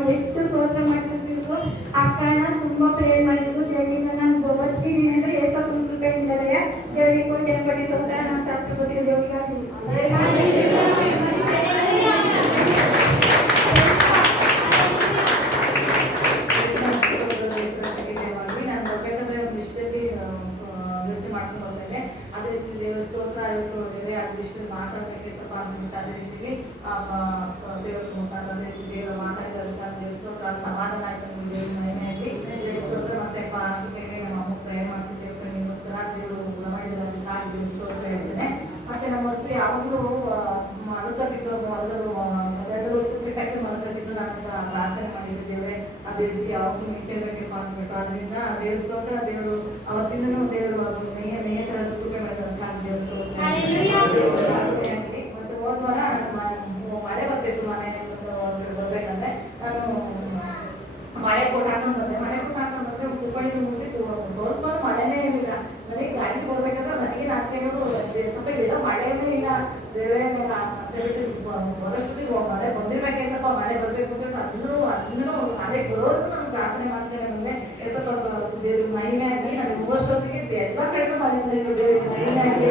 ಎಷ್ಟು ಸ್ತೋತ್ರ ಮಾಡ್ತಿದ್ರು. ಆ ಕಾರಣ ತುಂಬಾ ಪ್ರೇಯರ್ ಮಾಡಿದ್ರು. ದೇವರಿಗೆ ನಾನು ಬರ್ತೀನಿ ಅಂದ್ರೆ ಏಸ ಕೃಪೆಯಿಂದಲೇ ದೇವರಿಗೆ ಕೋಟಿ ಕೋಟಿ ಸ್ತೋತ್ರ. ನಾನು ತಪ್ಪು ದೇವರಿಗೆ ಮಾತಾಡಲಿಕ್ಕೆ ಸ್ವಲ್ಪ ಅದೇ ರೀತಿಯಲ್ಲಿ ದೇವರ ಮುಖಾಂತರ ಅದೇ ರೀತಿ ದೇವರ ಮಾತಾಡಿದ ಸ್ತೋತ್ರ ಸಮಾಧಾನ ಆಯ್ತು ದೇವರ ಮನೆಯಲ್ಲಿ ಸ್ತೋತ್ರ. ಮತ್ತೆ ಅಷ್ಟಕ್ಕೆ ನಮ್ಮ ಅಮ್ಮ ಪ್ರಯಾಣ ಮಾಡಿಸಿದ್ದೇವೆ ನಿಮಗೋಸ್ಕರ ದೇವರು ಗುಣ ಮಾಡಿದ್ದಾರೆ ಕಾಲಿಗೆ ಸ್ತೋತ್ರ ಹೇಳ್ತೇನೆ. ಮತ್ತೆ ನಮ್ಮ ಹೆಸರು ಯಾವಾಗಲೂ ಮಲಕತ್ತಿದ್ದು ಮೊದಲು ಬಿಟ್ಟಕ್ಕೆ ಮಲಕತ್ತಿದ್ದು ನಾನು ಪ್ರಾರ್ಥನೆ ಮಾಡಿದ್ದೇವೆ. ಅದೇ ರೀತಿ ಯಾವಾಗಲೂ ನಿತ್ಯಕ್ಕೆ ಮಾಡ್ಬಿಟ್ಟು ಅದರಿಂದ ದೇವ್ರ ಸ್ತೋತ್ರ. ದೇವರು ಅವತ್ತಿಂದನೂ ದೇವರು ನೇಯತರ ಕೃಪೆ ಮಾಡಿದಂತಹ ದೇವ್ರ ಸ್ತೋತ್ರ. ಮತ್ತೆ ಹೋದ್ವಾರ ಮಳೆ ಬರ್ತಿತ್ತು ಮನೆ ಬರ್ಬೇಕಂದ್ರೆ ನಾನು ಮಳೆ ಕೊಟ್ಟು ಹಾಕೊಂಡು ಬಂದ್ರೆ ಹುಬ್ಬಳ್ಳಿ ಮುಗಿತು. ಸ್ವಲ್ಪ ಮಳೆನೇ ಇರಲಿಲ್ಲ. ನನಗೆ ಗಾಡಿ ಬರ್ಬೇಕಂದ್ರೆ ನನಗೆ ನಾಚಿಕೆ ಇಲ್ಲ, ಮಳೆನೇ ಇಲ್ಲ. ದೇವರೇ ಮತ್ತೆ ಬಿಟ್ಟು ಬರೋಷ್ಟಿಗೆ ಮಳೆ ಬಂದಿರ್ಬೇಕೆ ಸ್ವಲ್ಪ ಮಳೆ ಬರ್ಬೇಕು ಅಂತ ಅಂದ್ರೂ ಅದೇ ಬರೋರು ನಾನು ಪ್ರಾರ್ಥನೆ ಮಾಡ್ತೇನೆ. ಮುಂದೆ ಸ್ವಲ್ಪ ದೇವ್ರ ಮಹಿಮೆ ಆಗಿ ನನಗೆ ಮುಗೋಷ್ಟೊತ್ತಿಗೆ ಎಲ್ಲ ಕಡಿಮೆ ಮಾಡಿದ್ದೀನಿ. ದೇವ್ರ ಮಹಿಮೆ ಆಗಿ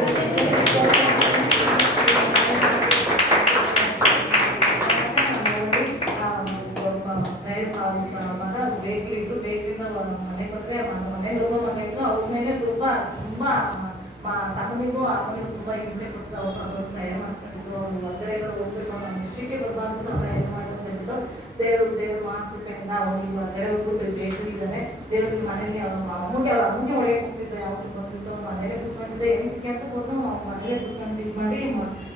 ಬೇಕಿಟ್ಟು ಬೇಕಿಂದ ಮನೆ ಕೊಟ್ಟರೆ ಮನೇಲಿ ಹೋಗೋ ಮನೆ ಇಟ್ಟು ಅವ್ರ ಮೇಲೆ ಸ್ವಲ್ಪ ತುಂಬಾ ತಮ್ಮನಿಗೂ ಅಮ್ಮನಿಗೂ ತುಂಬಾ ಹಿಂಸೆ ಕೊಟ್ಟು ಅವ್ರು ತಯಾರು ಮಾಡ್ಕೊಂಡಿದ್ರು. ಅವ್ರು ಹೊರಗಡೆ ಹೋಗ್ಬೇಕು ಅನ್ನೋ ನಿಶ್ಚಿಕೆ ಬರ್ಬಾರ್ದು ತಯಾರು ಮಾಡ್ಕೊಂಡು ದೇವ್ರ ಮಾತುಕತೆಯಿಂದ ಅವ್ರು ಹೊರಗಡೆ ಹೋಗ್ಬಿಟ್ಟು ಬೇಕಿದ್ದಾರೆ. ದೇವ್ರ ಮನೇಲಿ ಅಮ್ಮಗೆ ಒಳಗೆ ಹೋಗ್ತಿದ್ದೆ. ಯಾವಾಗ ಬಂದ್ಬಿಟ್ಟು ಮನೇಲೆ ಕುತ್ಕೊಂಡಿದ್ದೆ. ಏನು ಕೆಲಸಕ್ಕೆ ಹೋದ್ರು ಮನೇಲೆ ಕುತ್ಕೊಂಡು ಇದು ಮಾಡಿ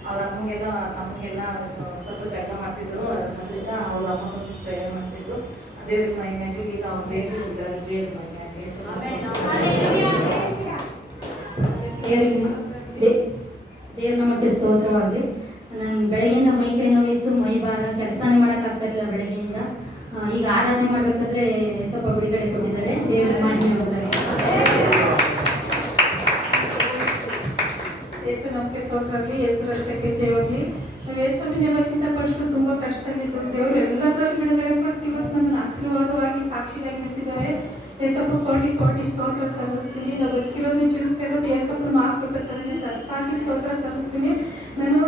ಅವ್ರ ಅಮ್ಮಗೆಲ್ಲ ತಮ್ಗೆಲ್ಲ ಸ್ವಲ್ಪ ಜಗಳ ಮಾಡ್ತಿದ್ರು. ಅದರಿಂದ ಅವ್ರ ಅಮ್ಮ ತಯಾರು ಮಾಡ್ತಿದ್ರು. ದೇವ್ರ ಮಹಿಮೆಗೆ ಈಗ ಅವ್ರು ದೇವ್ರ ದೇವ್ರ ನಮಗೆ ಸ್ತೋತ್ರವಾಗಲಿ. ನಾನು ಬೆಳಗ್ಗೆಯಿಂದ ಮೈ ಕೈ ನೋವಿತ್ತು, ಮೈ ಭಾರ, ಕೆಲಸನೇ ಮಾಡೋಕ್ಕಾಗ್ತಿರಲಿಲ್ಲ ಬೆಳಗ್ಗೆಯಿಂದ. ಈಗ ಆರಾಧನೆ ಮಾಡಬೇಕಾದ್ರೆ ಸ್ವಲ್ಪ ಬಿಡುಗಡೆ ಕೊಟ್ಟಿದ್ದಾರೆ. ದೇವ್ರ ಮಾಡಿ ಹೋಗ್ತಾರೆ. ಯೇಸು ನಮಗೆ ಸ್ತೋತ್ರವಾಗಲಿ. ಯೇಸು ರಕ್ತಕ್ಕೆ ಜಯ ಹೋಗಲಿ. ನಾವು ಯೇಸುವಿನ ಜೀವಕ್ಕಿಂತ ಫಸ್ಟ್ ತುಂಬಾ ಕಷ್ಟ ಆಗಿತ್ತು. ದೇವರು ಎಲ್ಲದರಲ್ಲೂ ಬಿಡುಗಡೆ ಕೊಟ್ಟು ಇವತ್ತು ನಮ್ಮನ್ನು ಆಶೀರ್ವಾದವಾಗಿ ಸಾಕ್ಷಿಯಾಗಿ ನಿಲ್ಲಿಸಿದ್ದಾರೆ. ಯೇಸಪ್ಪ ಕೋಟಿ ಕೋಟಿ ಸ್ತೋತ್ರ ಸಲ್ಲಿಸ್ತೀನಿ. ನಾವು ಬದುಕಿರೋದು ಜೀವಿಸ್ತಿರೋದು ಯೇಸಪ್ಪನ ಮಾತುಕತೆ ತಪ್ಪಾಗಿ ಸ್ತೋತ್ರ ಸಲ್ಲಿಸ್ತೀನಿ. ನಾನು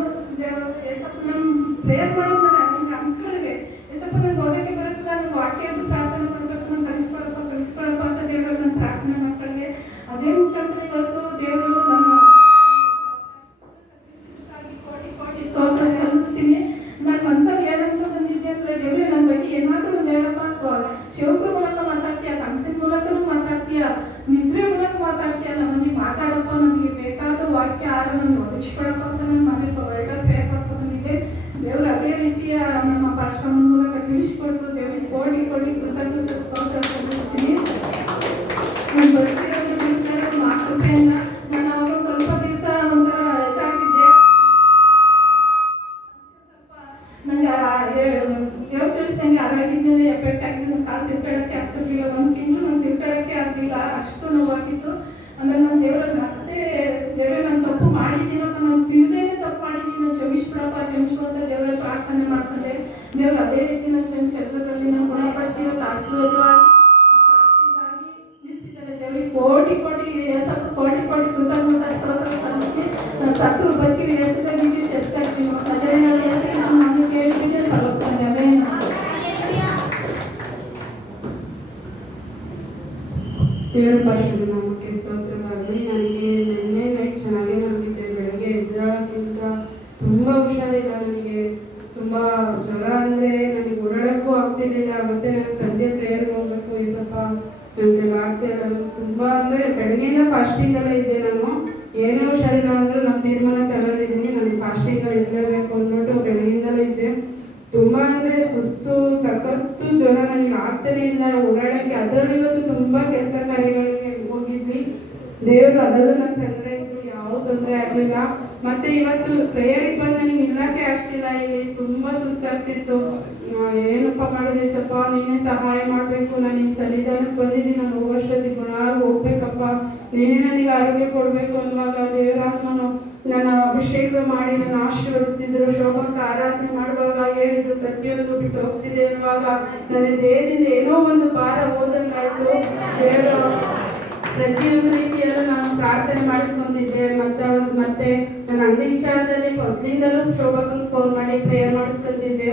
ಯೇಸಪ್ಪ ನಮ್ಮ ಪ್ರೇಯರ್ ಮಾಡೋದು ನನಗೆ ಅಂಕಳಿಗೆ ಯೇಸಪ್ಪ ನಂಗೆ ಓದೋಕ್ಕೆ ಬರುತ್ತಿಲ್ಲ, ನಂಗೆ ವಾಕ್ಯ ಪ್ರಾರ್ಥನೆ ಮಾಡಬೇಕು, ನಾನು ಕಲಿಸ್ಕೊಳಪ್ಪ ಅಂತ ದೇವರಲ್ಲಿ ನಾನು ಪ್ರಾರ್ಥನೆ ಮಕ್ಕಳಿಗೆ ಅದೇ ಮುಖಾಂತರ ಇವತ್ತು ದೇವರು ನಮ್ಮ ಕೋಟಿ ಕೋಟಿ ಸ್ತೋತ್ರ ಸಲ್ಲಿಸ್ತೀನಿ. ನಾನು ಮನಸ್ಸಲ್ಲಿ ಏನಂತ ಬಂದಿದ್ದೆ ಅಂದರೆ ದೇವರೇ ನನ್ನ ಬಗ್ಗೆ ಏನಾದರೂ ಒಂದು ಹೇಳಪ್ಪ. ಶಿವಕರ ಮೂಲಕ ಮಾತಾಡ್ತೀಯ, ಕನಸಿನ ಮೂಲಕನೂ ಮಾತಾಡ್ತೀಯ, ನಿದ್ರೆ ಮೂಲಕ ಮಾತಾಡ್ತೀಯ. ನಮಗೆ ಮಾತಾಡಪ್ಪ, ನಮಗೆ ಬೇಕಾದ ವಾಕ್ಯ ಆರು ನನಗೆ ಒದಗಿಸ್ಕೊಡಪ್ಪ ಅಂತ ನಾನು ಮನೇಲಿ ಒಳ್ಳೆ ಪ್ರೇಯರ್ ಮಾಡ್ಕೊಂಡಿದ್ದೆ. ದೇವರು ಅದೇ ರೀತಿಯ ನಮ್ಮ ಪಾಶ್ರಮ ಮೂಲಕ ತಿಳಿಸ್ಕೊಟ್ರು. ದೇವರಿಗೆ ಕೋಟಿ ಕೋಟಿ ಕೃತಜ್ಞತೆ ಸ್ತೋತ್ರ ಸಲ್ಲಿಸ್ತೀನಿ. ನಾನು ಬರ್ತಿರೋದು ಜೀವಿಸ್ತಿರೋದು ಮಾತೃಪೆಯಲ್ಲ. ನಾನು ಅವಾಗ ಸ್ವಲ್ಪ ದಿವಸ ಒಂಥರ ಇದಾಗಿದ್ದೆ. ದೇವ್ರು ತಿಳಿಸ್ದಂಗೆ ಆರೋಗ್ಯದ ಮೇಲೆ ಎಫೆಕ್ಟ್ ಆಗಿದ್ದು. ಕಾಲು ತಿರ್ಕೊಳ್ಳೋಕ್ಕೆ ಆಗ್ತಿರ್ಲಿಲ್ಲ. ಒಂದು ತಿಂಗಳು ನಾನು ತಿರ್ಕೊಳ್ಳೋಕ್ಕೆ ಆಗಲಿಲ್ಲ, ಅಷ್ಟು ನೋವಾಗಿತ್ತು. ಆಮೇಲೆ ನಾನು ದೇವರಲ್ಲಿ ಮತ್ತೆ ದೇವರೇ ನಾನು ತಪ್ಪು ಮಾಡಿದ್ದೀನಪ್ಪ, ನಾನು ತಿಳಿದೇನೆ ತಪ್ಪು ಮಾಡಿದ್ದೀನಿ, ನಾನು ಕ್ಷಮಿಸ್ಬಿಡಪ್ಪ ಕ್ಷಮಿಸು ಅಂತ ದೇವರಲ್ಲಿ ಪ್ರಾರ್ಥನೆ ಮಾಡ್ಕೊಂಡೆ. ದೇವರು ಅದೇ ರೀತಿ ನಾನು ಕ್ಷಮಿಸೋದ್ರಲ್ಲಿ ನಾನು ಗುಣಪಡಿಸಿ ಇವತ್ತು ಆಶೀರ್ವಾದವಾಗಿ ಸಾಕ್ಷಿಗಾಗಿ ನಿಲ್ಲಿಸಿದ್ದಾರೆ. ದೇವರಿಗೆ ಕೋಟಿ ಕೋಟಿ ಯೇಸಪ್ಪ ಕೋಟಿ ಕೋಟಿ ಕೃತಜ್ಞತಾ ಸ್ತೋತ್ರ ಸಲ್ಲಿಸಿ ನಾನು ಸತ್ರು ಬದುಕಿ ಯೇಸುವಿಗೆ ಶಸ್ತ್ರಕ್ಕೆ ಅಜಯಗಳ ಯೇಸುವಿಗೆ ನಾನು ಕೇಳಿಬಿಟ್ಟೆ ಫಲಪ್ರದವೇ. ದೇವರ ಪರಿಶುದ್ಧ ನಾಮಕ್ಕೆ ಸ್ತೋತ್ರವಾಗಲಿ. ನನಗೆ ನಿನ್ನೆ ನೈಟ್ ಚೆನ್ನಾಗಿ ಮಲಗಿದ್ದೆ. ಬೆಳಗ್ಗೆ ಎದ್ದೇಳೋಕ್ಕಿಂತ ತುಂಬ ಹುಷಾರಿಲ್ಲ. ನನಗೆ ತುಂಬ ಜ್ವರ ಅಂದರೆ ನನಗೆ ಓಡಾಡೋಕ್ಕೂ ಆಗ್ತಿರ್ಲಿಲ್ಲ. ಮತ್ತೆ ನಾನು ಸಂಜೆ ಪ್ರೇಯರ್ಗೆ ಹೋಗ್ಬೇಕು, ಈ ಸ್ವಲ್ಪ ನನಗೆ ಆಗ್ತಿಲ್ಲ. ತುಂಬ ಅಂದರೆ ಬೆಳಗ್ಗೆಯಿಂದ ಫಾಸ್ಟಿಂಗಲ್ಲೇ ಇದ್ದೆ. ನಾನು ಏನೇ ಹುಷಾರಿಲ್ಲ ಅಂದರೂ ನಾನು ತೀರ್ಮಾನ ತಗೊಂಡಿದ್ದೀನಿ, ನಾನು ಫಾಸ್ಟಿಂಗಲ್ಲಿ ಇರಲೇಬೇಕು ಅಂದ್ಬಿಟ್ಟು ಬೆಳಗ್ಗೆಯಿಂದಲೂ ಇದ್ದೆ. ತುಂಬ ಅಂದರೆ ಸುಸ್ತು, ಸಖತ್ತು ಜ್ವರ, ನನಗೆ ಆಗ್ತಾನೆ ಇಲ್ಲ ಓಡಾಡೋಕ್ಕೆ. ಅದರಲ್ಲೂ ಇವತ್ತು ತುಂಬ ಕೆಲಸ ಕಾರ್ಯಗಳಿಗೆ ಹೋಗಿದ್ವಿ. ದೇವರು ಅದರಲ್ಲೂ ನನ್ನ ಸಂಗಡ ಇದ್ರು, ಯಾವ ತೊಂದರೆ ಆಗಲಿಲ್ಲ. ಮತ್ತೆ ಇವತ್ತು ಪ್ರೇಯರಿಗೆ ಬಂದು ನನಗೆ ನಿಲ್ಲಕ್ಕೆ ಆಗ್ತಿಲ್ಲ. ಇಲ್ಲಿ ತುಂಬ ಸುಸ್ತಾಗ್ತಿತ್ತು. ಏನಪ್ಪ ಮಾಡೋದು ಸ್ವಲ್ಪ ನೀನೇ ಸಹಾಯ ಮಾಡಬೇಕು. ನಾನು ನಿಮ್ಮ ಸನ್ನಿಧಾನಕ್ಕೆ ಬಂದಿದ್ದೀನಿ, ನಾನು ಹೋಗೋಷ್ಟೊತ್ತಿಗೆ ಗುಣ ಹೋಗ್ಬೇಕಪ್ಪ, ನೀನೇ ನನಗೆ ಆರೋಗ್ಯ ಕೊಡಬೇಕು ಅನ್ನುವಾಗ ದೇವರಾತ್ಮನು ನನ್ನ ಅಭಿಷೇಕ ಮಾಡಿ ನನ್ನ ಆಶೀರ್ವದಿಸಿದ್ರು. ಶೋಭಕ್ಕೆ ಆರಾಧನೆ ಮಾಡುವಾಗ ಹೇಳಿದ್ರು, ಪ್ರತಿಯೊಂದು ಬಿಟ್ಟು ಹೋಗ್ತಿದೆ ಅನ್ನುವಾಗ ನನ್ನ ದೇಹದಿಂದ ಏನೋ ಒಂದು ಭಾರ ಹೋದಂಗಾಯ್ತು. ದೇವರ ಪ್ರತಿಯೊಂದು ರೀತಿಯಲ್ಲೂ ನಾನು ಪ್ರಾರ್ಥನೆ ಮಾಡಿಸ್ಕೊಂತಿದ್ದೆ. ಮತ್ತೆ ನನ್ನ ಅಂಗಡಿ ವಿಚಾರದಲ್ಲಿ ಮೊದಲಿಂದಲೂ ಶೋಭಕ್ಕಂಗೆ ಫೋನ್ ಮಾಡಿ ಪ್ರೇಯರ್ ಮಾಡಿಸ್ಕೊಂತಿದ್ದೆ.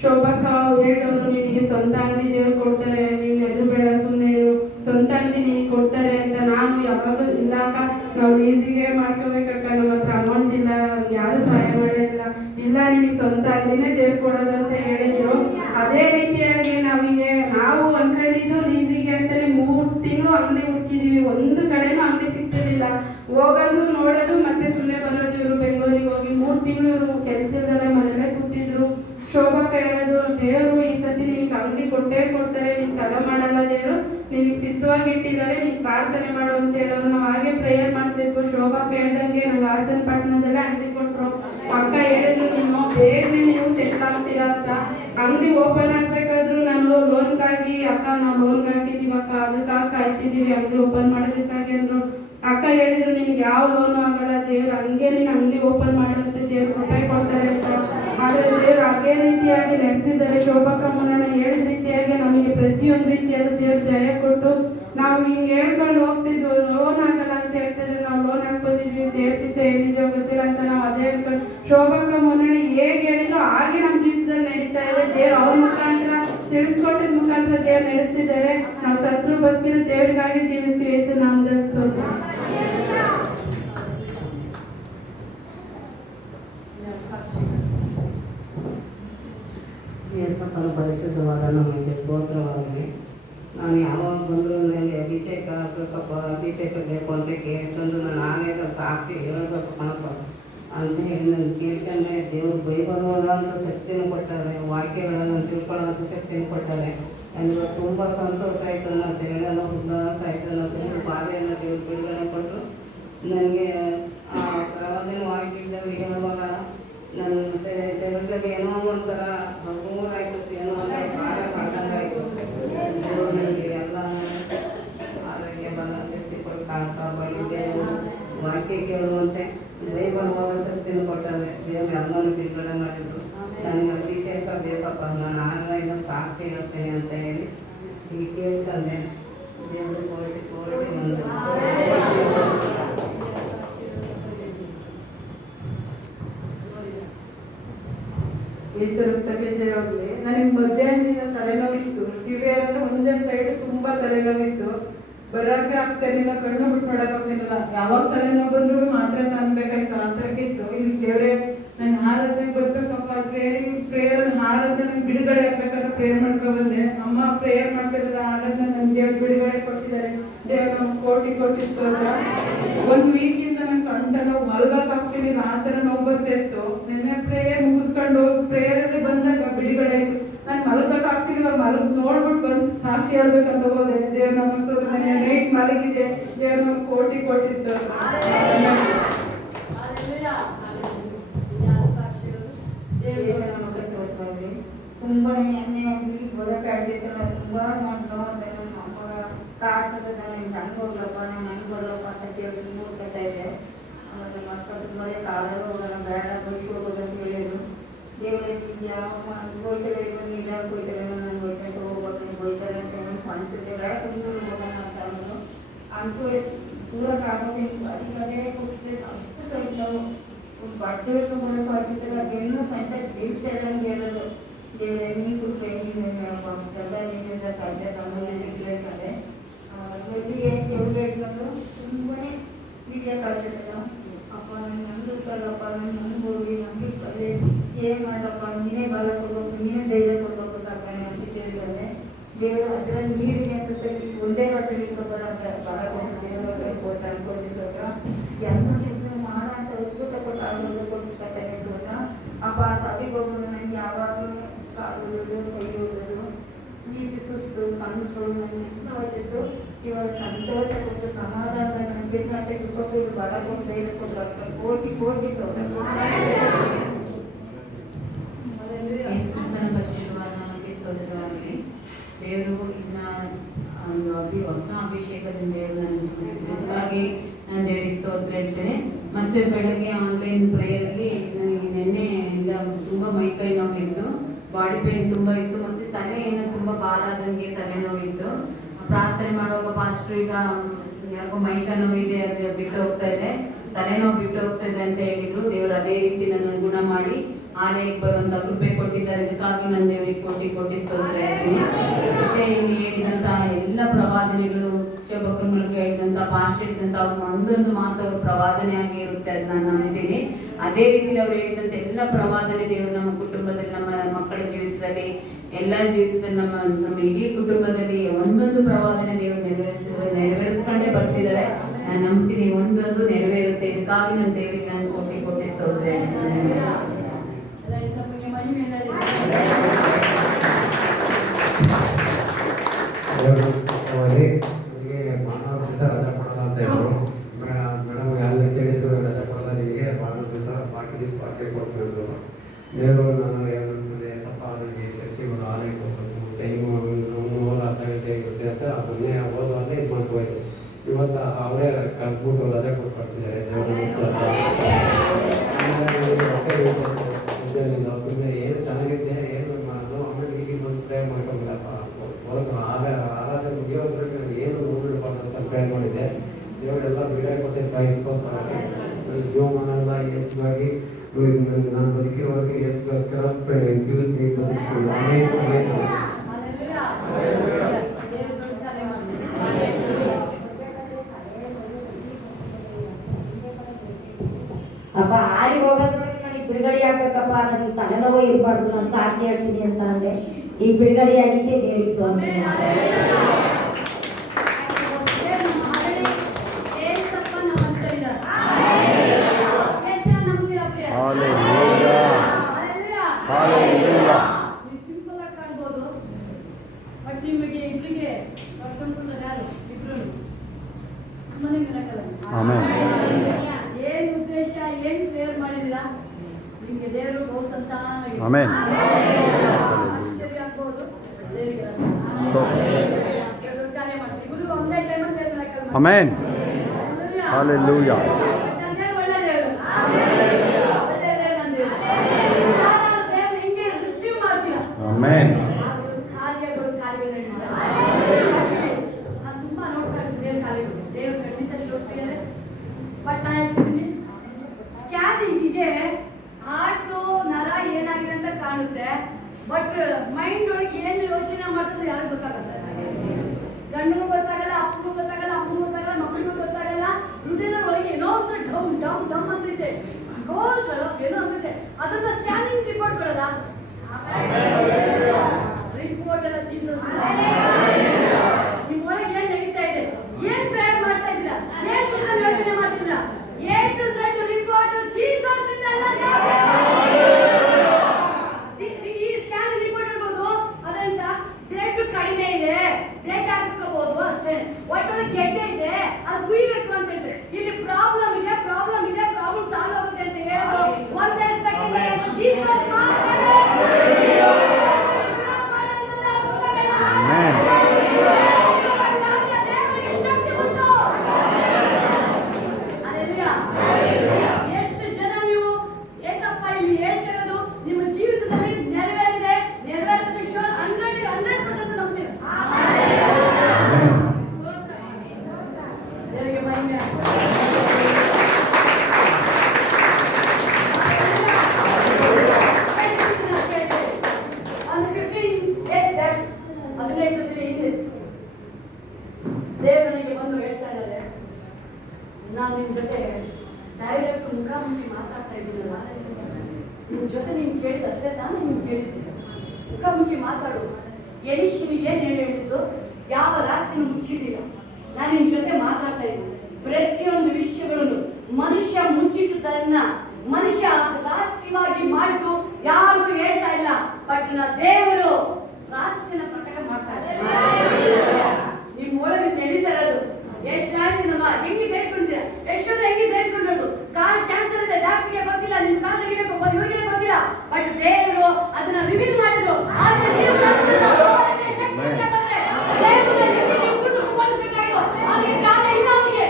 ಶೋಭಕ್ಕ ಹೇಳಿದವರು, ನಿನಗೆ ಸ್ವಂತ ಅಂಗಡಿ ದೇವ್ರು ಕೊಡ್ತಾರೆ, ನೀನು ಎದುರು ಬೇಡ, ಸುಮ್ಮನೆ ಇರು, ಸ್ವಂತ ಅಂಗಡಿ ನಿನಗೆ ಕೊಡ್ತಾರೆ ಅಂತ. ನಾನು ಯಾವಾಗಲೂ ಇಲ್ಲಾಕ, ನಾವು ಲೀಸಿಗೆ ಮಾಡ್ಕೋಬೇಕಕ್ಕ, ನಮ್ಮ ಹತ್ರ ಅಮೌಂಟ್ ಇಲ್ಲ, ಯಾರು ಸಹಾಯ ಮಾಡಿಲ್ಲ, ಇಲ್ಲ ನಿನಗೆ ಸ್ವಂತ ಅಂಗಡಿನೇ ದೇವ್ರು ಕೊಡೋದು ಅಂತ ಹೇಳಿದ್ರು. ಅದೇ ರೀತಿಯಾಗಿ ನಾವು ಅನ್ಕೊಂಡಿದ್ದು ಲೀಸಿಗೆ ಅಂತಲೇ 3 ತಿಂಗಳು ಅಂಗಡಿ ಹುಡುಕಿದೀವಿ. ಒಂದು ಕಡೆನೂ ಅಂಗಡಿ ಸಿಗ್ತಿರ್ಲಿಲ್ಲ. ಹೋಗೋದು ನೋಡೋದು ಮತ್ತೆ ಸುಮ್ಮನೆ ಬರೋದು. ಇವರು ಬೆಂಗಳೂರಿಗೆ ಹೋಗಿ 3 ತಿಂಗಳು ಇವರು ಕೆಲಸ ಇಲ್ದಲೆ ಮನೇಲೆ ಕೂತಿದ್ರು. ಶೋಭಕ್ಕ ಹೇಳೋದು, ದೇವರು ಈ ಸತಿ ನಿನಗೆ ಅಂಗಡಿ ಕೊಟ್ಟೇ ಕೊಡ್ತಾರೆ, ನೀನು ತಡ ಮಾಡಲ್ಲ, ದೇವರು ನಿನಗೆ ಸಿದ್ಧವಾಗಿ ಇಟ್ಟಿದ್ದಾರೆ, ನೀನು ಪ್ರಾರ್ಥನೆ ಮಾಡು ಅಂತ ಹೇಳೋರು. ನಾವು ಹಾಗೆ ಪ್ರೇಯರ್ ಮಾಡ್ತಿದ್ವು. ಶೋಭಕ್ಕ ಹೇಳ್ದಂಗೆ ನಂಗೆ ಹಾಸನ ಪಟ್ಟಣದಲ್ಲೇ ಅಂಗಡಿ ಕೊಟ್ಟರು. ಅಕ್ಕ ಹೇಳಿದ್ರು, ಬೇಗನೆ ನೀವು ಸೆಟ್ಲ್ ಆಗ್ತೀರಾ ಅಂತ. ಅಂಗಡಿ ಓಪನ್ ಆಗ್ಬೇಕಾದ್ರು ನಾನು ಲೋನ್ಗಾಗಿ, ಅಕ್ಕ ನಾವು ಲೋನ್ಗೆ ಹಾಕಿದೀವಿ ಅಕ್ಕ, ಅದಕ್ಕಾಗಿ ಕಾಯ್ತಿದೀವಿ ಅಂಗಡಿ ಓಪನ್ ಮಾಡೋದಕ್ಕಾಗಿ ಅಂದ್ರು. ಅಕ್ಕ ಹೇಳಿದ್ರು, ನಿನ್ಗೆ ಯಾವ ಲೋನು ಆಗಲ್ಲ, ದೇವ್ರು ಹಂಗೆ ನೀನು ಅಂಗಡಿ ಓಪನ್ ಮಾಡೋಂತ ದೇವ್ರು ಕೊಡ್ತಾರೆ ಅಂತ. ಆದರೆ ದೇವ್ರು ಅದೇ ರೀತಿಯಾಗಿ ನಡೆಸಿದ್ದಾರೆ. ಶೋಭಕ್ಕ ಮುನ್ನಣ್ಣ ಹೇಳಿದ ರೀತಿಯಾಗಿ ನಮಗೆ ಪ್ರತಿಯೊಂದು ರೀತಿಯಲ್ಲೂ ದೇವ್ರು ಜಯ ಕೊಟ್ಟು, ನಾವು ಹಿಂಗೆ ಹೇಳ್ಕೊಂಡು ಹೋಗ್ತಿದ್ವು, ಲೋನ್ ಆಗಲ್ಲ ಅಂತ ಹೇಳ್ತಿದ್ರೆ ನಾವು ಲೋನ್ ಹಾಕ್ಬೋದಿದ್ವಿ, ದೇವ್ರ ಚಿತ್ತ ಹೇಳಿದ್ಯೋ ಗೊತ್ತಿಲ್ಲ ಅಂತ ನಾವು ಅದೇ ಹೇಳ್ಕೊಂಡು. ಶೋಭಕ್ಕ ಮುನ್ನಣ್ಣ ಹೇಗೆ ಹೇಳಿದ್ರು ಹಾಗೆ ನಮ್ಮ ಜೀವಿತದಲ್ಲಿ ನಡೀತಾ ಇದೆ. ದೇವ್ರು ಅವ್ರ ಮುಖಾಂತರ ತಿಳಿಸ್ಕೊಟ್ಟಿದ ಮುಖಾಂತರ ದೇವ್ರು ನಡೆಸ್ತಿದ್ದಾರೆ. ನಾವು ಸತ್ರು ಬದುಕಿನ ದೇವ್ರಿಗಾಗಿ ಜೀವಿಸ್ತೀವಿ. ಹೆಸರು ನಾವು ಧರಿಸ್ತೋದು. ಯೇಸಪ್ಪನ ಪರಿಶುದ್ಧವಾದ ನಮಗೆ ಸ್ತೋತ್ರವಾಗಲಿ. ನಾನು ಯಾವಾಗ ಬಂದರೂ ನನಗೆ ಅಭಿಷೇಕ ಆಗಬೇಕಪ್ಪ, ಅಭಿಷೇಕ ಬೇಕು ಅಂತ ಕೇಳ್ಕೊಂಡು ನಾನು ಆಮೇಲೆ ಸಾಕ್ಷಿ ಹೇಳ್ಬೇಕು ಕಣಪ್ಪ ಅಂತ ಹೇಳಿ ನಾನು ಕೇಳ್ಕೊಂಡೆ. ದೇವರು ಬೈಬರುವಾಗ ಅಂತ ಶಕ್ತಿನೂ ಕೊಟ್ಟಾರೆ, ವಾಕ್ಯಗಳನ್ನು ತಿಳ್ಕೊಳ್ಳೋಂಥ ಶಕ್ತಿನೂ ಕೊಟ್ಟಾರೆ. ನನಗೆ ತುಂಬ ಸಂತೋಷ ಆಯಿತು. ನನ್ನ ತೆರಳನ್ನು ಉಲ್ಲಾಸ ಆಯಿತು. ನನ್ನ ಬಾಧೆಯನ್ನು ದೇವ್ರು ಬಿಡುಗಡೆ ಕೊಟ್ಟರು. ನನಗೆ ಪ್ರವಾದನೆ ವಾಕ್ಯದಲ್ಲಿ ಹೇಳುವಾಗ ನನ್ನ ತೆರಳಿಗೆ ಏನೋ ಒಂಥರ ಹಗುರಾಯ್ತು, ಏನೋ ಒಂಥರ ಭಾರ ಮಾಡ್ದಂಗಾಯ್ತು. ದೇವರು ನನಗೆ ಎಲ್ಲ ಆರೋಗ್ಯ ಬಲ ಶಕ್ತಿ ಕೊಟ್ಟು ಕಾಣ್ತಾ ಬಳಿದೆ. ವಾಕ್ಯ ಕೇಳುವಂತೆ ಬೈಬರುವಾಗ ಶಕ್ತಿನೂ ಕೊಟ್ಟಾರೆ. ದೇವರು ಎಲ್ಲನೂ ಬಿಡುಗಡೆ ಮಾಡಿದ್ರು. ನನಗೆ ಅಭಿಷೇಕ ಬೇಕಪ್ಪ, ನಾನು ಆನ್ಲೈನ್ ಸಾಕ್ಷಿ ಹೇಳ್ತೇನೆ ಅಂತ ಹೇಳಿ ಈಗ ಕೇಳ್ತಂದೆ. ದೇವರು ಕೋಟಿ ಈಶ್ವರಕ್ಕೆ ಜಯವಾಗಲಿ. ನನಗೆ ಮಧ್ಯಾಹ್ನದಿಂದ ತಲೆನೋವಿತ್ತು, ಸಿವಿಯರ್ ಅಂದ್ರೆ ಒಂದೇ ಸೈಡ್ ತುಂಬಾ ತಲೆನೋವಿತ್ತು. ಬರೋಕೆ ಆಗ್ತಿರ್ಲಿಲ್ಲ, ಕಣ್ಣು ಬಿಟ್ಟು ಮಾಡೋಕ್ಕಾಗ್ತಿರ್ಲಿಲ್ಲ. ಯಾವಾಗ ತಲೆನೋವು ಬಂದ್ರು ಮಾತ್ರೆ ತಗೊಬೇಕಾಯ್ತು, ಆ ಥರಕ್ಕಿತ್ತು. ಇಲ್ಲಿ ದೇವರೇ ನಾನು ಆರಾಧನೆಗೆ ಬರ್ಬೇಕಪ್ಪ, ಪ್ರೇಯರ್ ಆರಾಧನೆ ನಂಗೆ ಬಿಡುಗಡೆ ಆಗ್ಬೇಕಂತ ಪ್ರೇಯರ್ ಮಾಡ್ಕೊ ಬಂದೆ. ಅಮ್ಮ ಪ್ರೇಯರ್ ಮಾಡ್ತಿರೋದು ಆರಾಧನೆ ನನ್ಗೆ ದೇವ್ರು ಬಿಡುಗಡೆ ಕೊಟ್ಟಿದ್ದಾರೆ. ದೇವ್ರು ನಮ್ಗೆ ಕೋಟಿ ಸ್ತೋತ್ರ. 1 ವೀಕಿಂದ ನಂಗೆ ಸೊಂಟನ ಮಲ್ಗಕ್ಕೆ ಆಗ್ತಿರ್ಲಿಲ್ಲ, ಆ ಥರ ನೋವು ಬರ್ತಿತ್ತು. ನೆನ್ನೆ ಪ್ರೇಯರ್ ಮುಗಿಸ್ಕೊಂಡು ಪ್ರೇಯರಲ್ಲಿ ಬಂದಾಗ ಬಿಡುಗಡೆ ಆಯ್ತು. ನಾನು ಮಲ್ಗಕ್ಕೆ ಆಗ್ತಿರ್ಲಿಲ್ಲ, ನೋಡ್ಬಿಟ್ಟು ಬಂದು ಸಾಕ್ಷಿ ಹೇಳ್ಬೇಕಂತ ಹೋದೆ. ದೇವ್ರ ನಮಸ್ಕಾರ. ನಾನು ನೈಟ್ ಮಲಗಿದೆ. ದೇವ್ರ ನಮ್ಗೆ ಕೋಟಿ ಸ್ತೋತ್ರ. ತುಂಬಾ ಎಣ್ಣೆ ಹೋಗಿ ಬರೋಕೆ ಆಗ್ತಿತ್ತಲ್ಲ, ತುಂಬಾ ನೋಡ್ಕೊಂಡೆ. ನಮ್ಮ ಅಮ್ಮ ಕಾಡ್ತದೆ, ನನಗೆ ಹಂಗೆ ಹೋಗ್ಲಪ್ಪ, ನಾನು ಹಂಗೆ ಬರಲಪ್ಪ ಅಂತ ಕೇಳಿ ನೋಡ್ಕೊತಾ ಇದ್ದೆ. ಆಮೇಲೆ ಮಕ್ಕಳು ಮನೆ ಕಾಲಲ್ಲಿ ಹೋಗೋಣ ಬೇಡ, ಬೈಕ್ ಹೋಗೋದಂತ ಹೇಳಿದ್ರು. ದೇವರೇ ಯಾವ ಹೋಯ್ತಾರೆ, ಇಲ್ಲ ಹೋಯ್ತಾರೆ, ನಾನು ಹೋಯ್ತಾರೆ ಹೋಗ್ಬೇಕು, ಹೋಯ್ತಾರೆ ಅಂತ ಹೇಳಿ ಅನ್ಸುತ್ತೆ. ತುಂಬ ಹೋಗೋಣ ಅಂತ ಅಂದರು. ಅಂತೂ ಪೂರ ಕಾಡ್ಬೇಕು, ಅದೇ ಕೂಡಿಸ್ಬೇಕು, ಅಷ್ಟು ಸಹಿತವು ಒಂದು ಬಟ್ಟೆ ಬರೋಕೆ ಆಗಿತ್ತಲ್ಲ, ಬೆನ್ನು ಸಂಟ ಬೀಳ್ಸದಂಗೆ ಹೇಳೋದು. ದೇವರೇ ನೀರು ಕೈಯಿಂದ ಸಾಧ್ಯ ತಮ್ಮಲ್ಲಿ ಕೇಳ್ತಾರೆ. ಮೊದಲಿಗೆ ದೇವ್ರಿಗೆ ಇಟ್ಕೊಂಡು ತುಂಬನೇ ಹೀಗೆ ಕಳ್ತಿದ್ದಲ್ಲ. ಅಪ್ಪ ನಂಗೆ ಕಲ್ಲಪ್ಪ, ನಂಗೆ ಹೋಗಿ ನಂಗೆ ಕಲೆ ಏನು ಮಾಡಪ್ಪ, ನೀನೇ ಬಲ ಕೊಡ್ಬೇಕು, ನೀನೇ ಧೈರ್ಯ ಕೊಡ್ಬೇಕು ತಪ್ಪನೆ ಅಂತ ಕೇಳಿದ್ರೆ ದೇವರು ಅದರಲ್ಲಿ ನೀರಿಗೆ ಅಂತ ಒಂದೇ ವರ್ಷಕ್ಕೆ ಬಲ ಕೊಟ್ಟು ದೇವರ ಕೊಟ್ಟು ಅನ್ಕೊಂಡಿದ್ದಾಗ ಎಲ್ಲ ಕೆಲಸ ಮಾಡೋ ಅಂತ ಅದ್ಭುತ ಕೊಟ್ಟು ಆರೋಗ್ಯ ಕೊಟ್ಟಿರ್ತಾರೆ. ಅಪ್ಪ ಸತಿಗೆ ಹೋಗೋದು ನನಗೆ ಯಾವಾಗಲೂ ಕಾಲು ಕೈ ಹೋಗೋದು, ನೀರು ಸುಸ್ತು ಕಣ್ಣುಗಳು ನನಗೆ ಇಷ್ಟವಾಗಿತ್ತು. ಇವಾಗ ಸಂತೋಷ ಕೊಟ್ಟು ಸಮಾಧಾನ ನನಗೆ ಕೊಟ್ಟು ಬಲ ಕೊಟ್ಟು ಧೈರ್ಯ ಕೊಟ್ಟು ಅಂತ ಕೋಟಿ ಪರಿಶುದ್ಧವಾಗಲಿ. ದೇವರು ಇನ್ನ ಒಂದು ಹೊಸ ಅಭಿಷೇಕದಿಂದ ದೇವರು ನನಗೆ ನಾನು ದೇವರಿಗೆ ಸ್ತೋತ್ರ ಹೇಳ್ತೇನೆ. ಮತ್ತೆ ಬೆಳಗ್ಗೆ ಆನ್ಲೈನ್ ಮಾರ್ನಿಂಗ್ ಪ್ರೇಯರಲ್ಲಿ ನನಗೆ ನಿನ್ನೆಯಿಂದ ತುಂಬ ಮೈಕೈ ನೋವಿತ್ತು, ಬಾಡಿ ಪೇನ್ ತುಂಬ ಇತ್ತು, ಮತ್ತು ತಲೆಯನ್ನು ತುಂಬ ಭಾರ ಆದಂಗೆ ತಲೆನೋವಿತ್ತು. ಪ್ರಾರ್ಥನೆ ಮಾಡುವಾಗ ಪಾಸ್ಟ್ರು ಈಗ ಯಾರಿಗೋ ಮೈಕೈ ನೋವಿದೆ, ಅದು ಬಿಟ್ಟು ಹೋಗ್ತಾ ಇದೆ, ತಲೆನೋವು ಬಿಟ್ಟು ಹೋಗ್ತಾ ಇದೆ ಅಂತ ಹೇಳಿದ್ರು. ದೇವರು ಅದೇ ರೀತಿ ನನ್ನನ್ನು ಗುಣ ಮಾಡಿ ಆಲಯಕ್ಕೆ ಬರುವಂಥ ಕೃಪೆ ಕೊಟ್ಟಿದ್ದಾರೆ. ಇದಕ್ಕಾಗಿ ನಾನು ದೇವರಿಗೆ ಕೋಟಿ ಸ್ತೋತ್ರ ಹೇಳ್ತೀನಿ. ಮತ್ತೆ ಇಲ್ಲಿ ಹೇಳಿದಂಥ ಎಲ್ಲ ಪ್ರವಾದನೆಗಳು, ಶೋಭಕರ ಮೂಲಕ ಹೇಳಿದಂಥ ಪಾಸ್ಟ್ ಹೇಳಿದಂಥ ಒಂದೊಂದು ಮಾತು ಅವ್ರ ಪ್ರವಾದನೆಯಾಗಿ ಇರುತ್ತೆ, ಅದು ನಾನು ನಂಬಿದ್ದೀನಿ. ಅದೇ ರೀತಿಯಲ್ಲಿ ಅವ್ರು ಹೇಳಿದಂಥ ಎಲ್ಲ ಪ್ರವಾದನೆ ದೇವರು ನಮ್ಮ ಕುಟುಂಬದಲ್ಲಿ, ನಮ್ಮ ಮಕ್ಕಳ ಜೀವಿತದಲ್ಲಿ, ಎಲ್ಲ ಜೀವಿತದಲ್ಲಿ, ನಮ್ಮ ಇಡೀ ಕುಟುಂಬದಲ್ಲಿ ಒಂದೊಂದು ಪ್ರವಾದನೆ ದೇವರು ನೆರವೇರಿಸ್ಕೊಂಡೇ ಬರ್ತಿದ್ದಾರೆ. ನಾನು ನಂಬ್ತೀನಿ ಒಂದೊಂದು ನೆರವೇರುತ್ತೆ. ಇದಕ್ಕಾಗಿ ನನ್ನ ದೇವರಿಗೆ ನಾನು ಕೋಟಿ ಸ್ತೋತ್ರ ಮಾನವ ದಿವಸ ರಜೆ ಕೊಡಲ್ಲ ಅಂತ ಇದ್ರು. ಮೇಡಮ್ ಎಲ್ಲ ಕೇಳಿದ್ರು, ರಜೆ ಕೊಡಲ್ಲ ನಿನಗೆ, ಮಾನವ ದಿವಸ ಪಾರ್ಟಿ ಕೊಡ್ತಿದ್ರು. ದೇವರು ನಾನು ಸ್ವಲ್ಪ ನನಗೆ ಚರ್ಚಿಗಳು ಆಲಯಕ್ಕೆ ಹೋಗ್ಬೇಕು, ಟೈಮು 9:30 ಗಂಟೆ ಇರುತ್ತೆ ಅಂತ ಮೊನ್ನೆ ಓದುವಾಗಲೇ ಇದು ಮಾಡ್ಕೋಯ್ತು. ಇವತ್ತು ಅವರೇ ಕಲ್ತ್ಬಿಟ್ಟು ರಜೆ ಕೊಟ್ಟು ಕಳಿಸಿದ್ದಾರೆ. ಸುಮ್ಮನೆ ಏನು ಚೆನ್ನಾಗಿದೆ ಏನು ಮಾಡೋದು, ಆಮೇಲೆ ಈಗ ಬಂದು ಪ್ರೇ ಮಾಡ್ಕೊಂಬಿಡಪ್ಪ ಆರಾಧನೆ ಮುಗಿಯೋದ್ರಲ್ಲಿ ನಾನು ಏನು ನೋಡ್ಬಿಡ್ಬಾರ್ದು ಅಂತ ಪ್ರೇ ಮಾಡಿದ್ದೆ. ದೇವರೆಲ್ಲ ಬಿಡುಗಡೆ ಕೊಟ್ಟೆ ಸಾಯಿಸ್ಕೊತಾರೆ. ನನ್ನ ಜೀವಮಾನ ಎಲ್ಲ ಯೇಸುವಾಗಿ ನಾನು ಬದುಕಿರೋರಿಗೆ ಯೇಸುಗೋಸ್ಕರ ಬದುಕಿದ್ದೀನಿ. ಅಪ್ಪ ಆರಿಗೆ ಹೋಗೋದ್ರೊಳಗೆ ನನಗೆ ಬಿಡುಗಡೆ ಆಗ್ಬೇಕಪ್ಪ, ನನಗೆ ತಲೆನೋವು ಇರಬಾರ್ದು, ನಾನು ಸಾಕ್ಷಿ ಹೇಳ್ತೀನಿ ಅಂತ ಅಂದೆ. ಈಗ ಬಿಡುಗಡೆ ಆಗಿದ್ದೆ ದೇವರಿಗೆ ಸ್ವಾಮಿ. ಸಿಂಪಲ್ ಆಗಿ ಕಾಣ್ಬೋದು, ಬಟ್ ನಿಮಗೆ ಇಬ್ಬರಿಗೆ ಇಬ್ರು ಏನ್ ಉದ್ದೇಶ, ಏನ್ ಪ್ರೇಯರ್ ಮಾಡಿದಿರಾ, ನಿಮ್ಗೆ ದೇವರು ಬಹುಸಂತ ಆಶ್ಚರ್ಯ ಆಗ್ಬೋದು. ಕಾರ್ಯ ಮಾಡ್ತೀವಿ ಗುರು ಒಂದೇ ಟೈಮಲ್ಲಿ ಒಳ್ಳೆ ದೇವರು ಹೆಂಗೆ ರಿಸೀವ್ ಮಾಡ್ತೀರಾ ಕಾರ್ಯಗಳು ನಾನು ತುಂಬಾ ನೋಡ್ತಾ ಇದ್ದೀನಿ ದೇವ್ರ ಕಾರ್ಯಗಳು. ದೇವ್ರು ಖಂಡಿತ ಶೋಕಿದ್ದಾರೆ. ಬಟ್ ನಾನು ಹೇಳ್ತಿದ್ದೀನಿ, ಸ್ಕ್ಯಾನಿಂಗಿಗೆ ಹಾರ್ಟು ನರ ಏನಾಗಿದೆ ಅಂತ ಕಾಣುತ್ತೆ, ಬಟ್ ಮೈಂಡ್ ಒಳಗೆ ಏನು ಯೋಚನೆ ಮಾಡ್ತದೆ ಯಾರಿಗೂ ಗೊತ್ತಾಗಲ್ಲ. ಗಂಡನಿಗೂ ಗೊತ್ತಾಗಲ್ಲ, ಅಪ್ಪನಿಗೂ ಗೊತ್ತಾಗಲ್ಲ, ಅಮ್ಮನಿಗೂ ಗೊತ್ತಾಗಲ್ಲ, ಮಕ್ಕಳಿಗೂ ಗೊತ್ತಾಗಲ್ಲ. ಹೃದಯದ ಒಳಗೆ ಏನೋ ಡಮ್ ಡಮ್ ಡಮ್ ಅಂತಿದೆ, ಗೋಲ್ಗಳು ಏನೋ ಅಂತಿದೆ. ಅದನ್ನ ಸ್ಕ್ಯಾನಿಂಗ್ ರಿಪೋರ್ಟ್ ಬರಲ್ಲ, ರಿಪೋರ್ಟ್ ಎಲ್ಲ ಜೀಸಸ್. ನಿಮ್ಮೊಳಗೆ ಏನ್ ನಡೀತಾ ಇದೆ, ಏನ್ ಪ್ರೇಯರ್ ಮಾಡ್ತಾ ಇದ್ದೀರಾ, ಏನ್ ಕುತ್ಕೊಂಡು ಯೋಚನೆ ಮಾಡ್ತಿದ್ದೀರಾ, A to Z report Jesus ಇಂದಲ್ಲ. ಈ ಸ್ಕ್ಯಾನ್ ರಿಪೋರ್ಟ್ ಇರ್ಬೋದು, ಅದರಿಂದ ಬ್ಲಡ್ ಕಡಿಮೆ ಇದೆ, ಬ್ಲಡ್ ಹಾಕಿಸ್ಕೋಬಹುದು ಅಷ್ಟೇ. ಒಟ್ಟೊಳಗೆ ಗೆಡ್ಡೆ ಇದೆ, ಅದು ಕುಯ್ಬೇಕು ಅಂತ ಹೇಳ್ತಾರೆ. ಇಲ್ಲಿ ಪ್ರಾಬ್ಲಮ್ ಇದೆ, ಪ್ರಾಬ್ಲಮ್ ಸಾಲ್ವ್ ಆಗುತ್ತೆ ಅಂತ ಹೇಳೋದು ಒಂದೇ ಸೆಕೆಂಡ್ ಜೀಸಸ್ ಎಷ್ಟು ಜನ ನೀವು ಏಸಪ್ಪ ಇಲ್ಲಿ ಹೇಳ್ತಿರೋದು ನಿಮ್ಮ ಜೀವಿತದಲ್ಲಿ ನೆರವೇರಿದೆ, ನೆರವೇರ್ತದೆ. ಶೋರ್ 100% ನಂಬ್ತೀರ. ದೇವರಿಗೆ ಮಹಿಮೆ. ಒಂದು 15 days ಬ್ಯಾಕ್, 15 ದಿನ ಹಿಂದೆ ದೇವರು ನನಗೆ ಬಂದು ಹೇಳ್ತಾ ಇದ್ದಾರೆ, ನಾನು ನಿನ್ನ ಜೊತೆ ಡೈರೆಕ್ಟ್ ಮುಖಾಮುಖಿ ಮಾತಾಡ್ತಾ ಇದ್ದೀನಲ್ಲ, ನಿನ್ನ ಜೊತೆ ನೀನು ಕೇಳಿದಷ್ಟೇ ನಾನು ನೀನು ಕೇಳಿದ್ದೀನಿ. ಮುಖಾಮುಖಿ ಮಾತಾಡು. ಎಲಿಷನಿಗೆ ಏನು ಹೇಳಿದ್ದು, ಯಾವ ರಾಶಿನ ಮುಚ್ಚಿಟ್ಟಿಲ್ಲ. ನಾನು ನಿನ್ನ ಜೊತೆ ಮಾತಾಡ್ತಾ ಇದ್ದೀನಿ. ಪ್ರತಿಯೊಂದು ವಿಷಯಗಳನ್ನು ಮನುಷ್ಯ ಮುಚ್ಚಿಟ್ಟದನ್ನ ಮನುಷ್ಯ ರಹಸ್ಯವಾಗಿ ಮಾಡಿದ್ದು ಯಾರಿಗೂ ಹೇಳ್ತಾ ಇಲ್ಲ, ಬಟ್ ದೇವರು ರಹಸ್ಯನ ಪ್ರಕಟ ಮಾಡ್ತಾ ಇದ್ದಾರೆ. ನಿಮ್ಮ ಒಳಗೆ ನಡೀತಾ ಇರೋದು ಎಷ್ಟು ಹೇಳ್ತೀನಮ್ಮ, ಹೆಂಗೆ ಗ್ರಹಿಸ್ಕೊಂಡಿದ್ದೀರಾ, ಎಷ್ಟೊಂದು ಹೆಂಗೆ ಗ್ರಹಿಸ್ಕೊಂಡಿರೋದು. ಕಾಲ್ ಕ್ಯಾನ್ಸರ್ ಇದೆ, ಡಾಕ್ಟರ್ಗೆ ಗೊತ್ತಿಲ್ಲ, ನಿಮ್ ಕಾಲ್ ತೆಗಿಬೇಕು, ಇವ್ರಿಗೆ ಗೊತ್ತಿಲ್ಲ, ಬಟ್ ದೇವರು ಅದನ್ನ ರಿವೀಲ್ ಮಾಡಿದ್ರು. ಆದ್ರೆ ನೀವು ಅವನಿಗೆ ಕಾಲ ಇಲ್ಲ, ಅವನಿಗೆ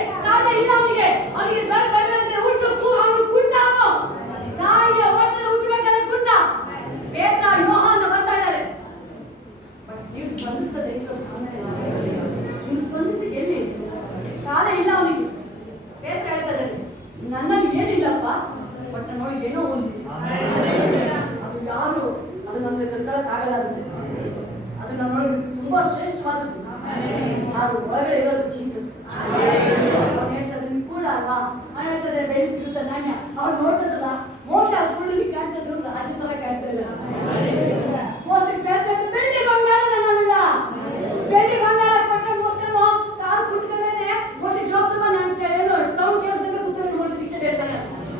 ಈಗ ಸ್ಪಂದಿಸ್ತದೆ ನೀವು ಸ್ಪಂದಿಸಿ ಎಲ್ಲಿ ಕಾಲ ಇಲ್ಲ ಅವನಿಗೆ ಪೇತ್ರ ಹೇಳ್ತಾರೆ ನನ್ನಲ್ಲಿ ಏನಿಲ್ಲಪ್ಪ ಬಟ್ ನೋಡಿ ಏನೋ ಒಂದಿದೆ ಅದು ಯಾರು ಅದು ನಮಗೆ ಕಲ್ಕೊಳ್ಳೋಕ್ಕಾಗಲ್ಲ ಅದು ನನ್ನೊಳಗೆ ತುಂಬಾ ಶ್ರೇಷ್ಠವಾದದ್ದು ಅದು ಒಳಗಡೆ ಇರೋದು ಜೀಸಸ್ ಅವ್ರು ಹೇಳ್ತಾರೆ ನಿಮ್ಗೆ ಕೂಡ ಅಲ್ವಾ ಅವ್ನು ಹೇಳ್ತಾರೆ ಬೆಳ್ಳಿ ಸಿಗುತ್ತೆ ನಾಣ್ಯ ಅವ್ರು ನೋಡ್ತದಲ್ಲ ಮೋಸ ಕುರುಳಿಗೆ ಕಾಣ್ತಿದ್ರು ರಾಜ ತರ ಕಾಣ್ತಾ ಇಲ್ಲ ಬೆಳ್ಳಿ ಬಂಗಾರ ನನ್ನಲ್ಲ ಬೆಳ್ಳಿ ಬಂಗಾರ ಕೊಟ್ಟರೆ ಮೋಸ್ಕೊಂಡು ಕಾಲು ಕುಟ್ಕೊಂಡೇನೆ ಮೋಸಿ ಜೋಬ್ತಮ್ಮ ನಾನು ಏನೋ ಸೌಂಡ್ ಕೇಳಿಸಿದ್ರೆ ಕೂತ್ಕೊಂಡು ಮೋಸಿ ಭಿಕ್ಷೆ ಬೇಡ್ತಾರೆ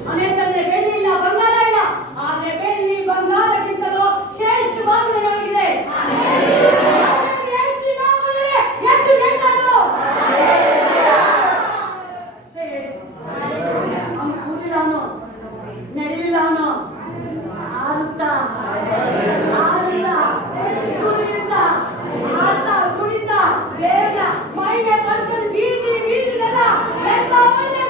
ಅವ್ನು ಹೇಳ್ತಾರೆ ಬೆಳ್ಳಿ ಇಲ್ಲ ಬಂಗಾರ ಇಲ್ಲ ಆದ್ರೆ ಬೆಳ್ಳಿ ಬಂಗಾರಕ್ಕಿಂತಲೂ ಶ್ರೇಷ್ಠವಾದ ನನ್ನೊಳಗಿದೆ ನಡಿಲಿಲ್ಲ ಅವನು ಆರುತ್ತಾ ಕುಣಿತ ದೇವ್ರ ಮೈನೆ ಪಡಿಸ್ಕೊಂಡು ಬೀದಿಲೆಲ್ಲ ಎಂತ ಒಳ್ಳೆ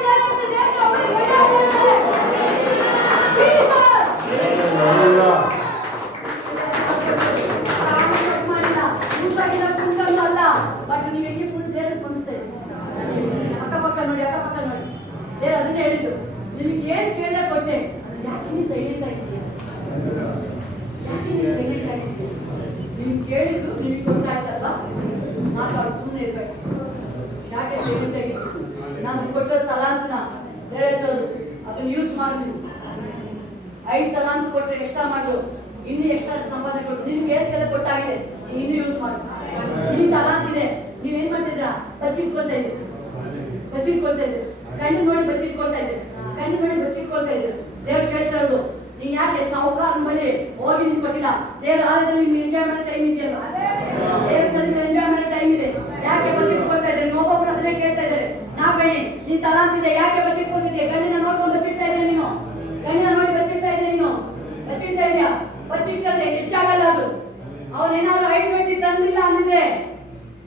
ಅಲ್ಲ ಬಟ್ ನೀವು ಹೆಂಗೆ ಫುಲ್ ಸೇರಿಸ್ ಸ್ಪಂದಿಸ್ತೇವೆ ಅಕ್ಕಪಕ್ಕ ನೋಡಿ ದೇವ್ರು ಅದನ್ನೇ ಹೇಳಿದ್ದು ನಿನಗೆ ಏನ್ ಕೇಳ ಕೊಟ್ಟೆ ಯಾಕೆ ನೀ ಸೈಲೆಂಟ್ ಆಗಿದ್ದೀಯ ನೀನು ಕೇಳಿದ್ದು ನಿನಗೆ ಗೊತ್ತಾಯ್ತಲ್ವಾ ಮಾತಾಡು ಸುಮ್ಮನೆ ಇರ್ಬೇಕು ಯಾಕೆ ಸೈಲೆಂಟ್ ಆಗಿದ್ದೀವಿ ನಾನು ಕೊಟ್ಟ ತಲಾಂತನ ದೇವ್ರು ಅದನ್ನ ಯೂಸ್ ಮಾಡಿದ್ವಿ 5 ತಲಾಂತ ಕೊಟ್ಟರೆ ಎಕ್ಸ್ಟ್ರಾ ಮಾಡಿದ್ರು ಇನ್ನು ಎಕ್ಸ್ಟ್ರಾ ಸಂಪಾದನೆ ಕೊಟ್ಟು ನಿಮ್ಗೆ ಏನ್ ಕೊಟ್ಟಾಗಿದೆ ಇನ್ನು ಯೂಸ್ ಮಾಡಿ ಇನ್ನು ತಲಾಂತ ಇದೆ ನೀವೇನ್ ಮಾಡ್ತಿದ್ರ ಬಚ್ಚಿಟ್ಕೊಳ್ತಾ ಇದ್ದೀರಿ ಕಣ್ಣು ನೋಡಿ ಬಚ್ಚಿಟ್ಕೊಳ್ತಾ ಇದ್ದೀರಿ ದೇವ್ರು ಕೇಳ್ತಾ ಇರೋದು ನೀನ್ ಯಾಕೆ ಸಾಹುಕಾರ ಮನೆ ಹೋಗಿ ನಿನ್ ಕೊಟ್ಟಿಲ್ಲ ದೇವ್ರ ಆಲಯದಲ್ಲಿ ನಿಮ್ಗೆ ಎಂಜಾಯ್ ಮಾಡೋ ಟೈಮ್ ಇದೆಯಲ್ಲ ದೇವಸ್ಥಾನದಲ್ಲಿ ಎಂಜಾಯ್ ಮಾಡೋ ಟೈಮ್ ಇದೆ ಯಾಕೆ ಬಚ್ಚಿಟ್ಕೊಳ್ತಾ ಇದ್ದಾರೆ ಒಬ್ಬೊಬ್ರು ಅದನ್ನೇ ಕೇಳ್ತಾ ಇದ್ದಾರೆ ನಾ ಬೇಡಿ ನೀನ್ ತಲಾಂತಿದೆ ಯಾಕೆ ಬಚ್ಚಿಟ್ಕೊಳ್ತಿದ್ದೆ ಗಣ್ಣಿನ ನೋಡ್ಕೊಂಡು ಬಚ್ಚಿಡ್ತಾ ಇದ್ದೆ ನೀನು ಗಣ್ಣಿನ ನೋಡಿ ಬಚ್ಚಿಡ್ತಾ ಇದೆಯಾ ಬಚ್ಚಿಟ್ಟರೆ ಹೆಚ್ಚಾಗಲ್ಲ ಅದು ಅವನೇನಾದ್ರು 5 ಗಂಟೆ ತಂದಿಲ್ಲ ಅಂದಿದ್ರೆ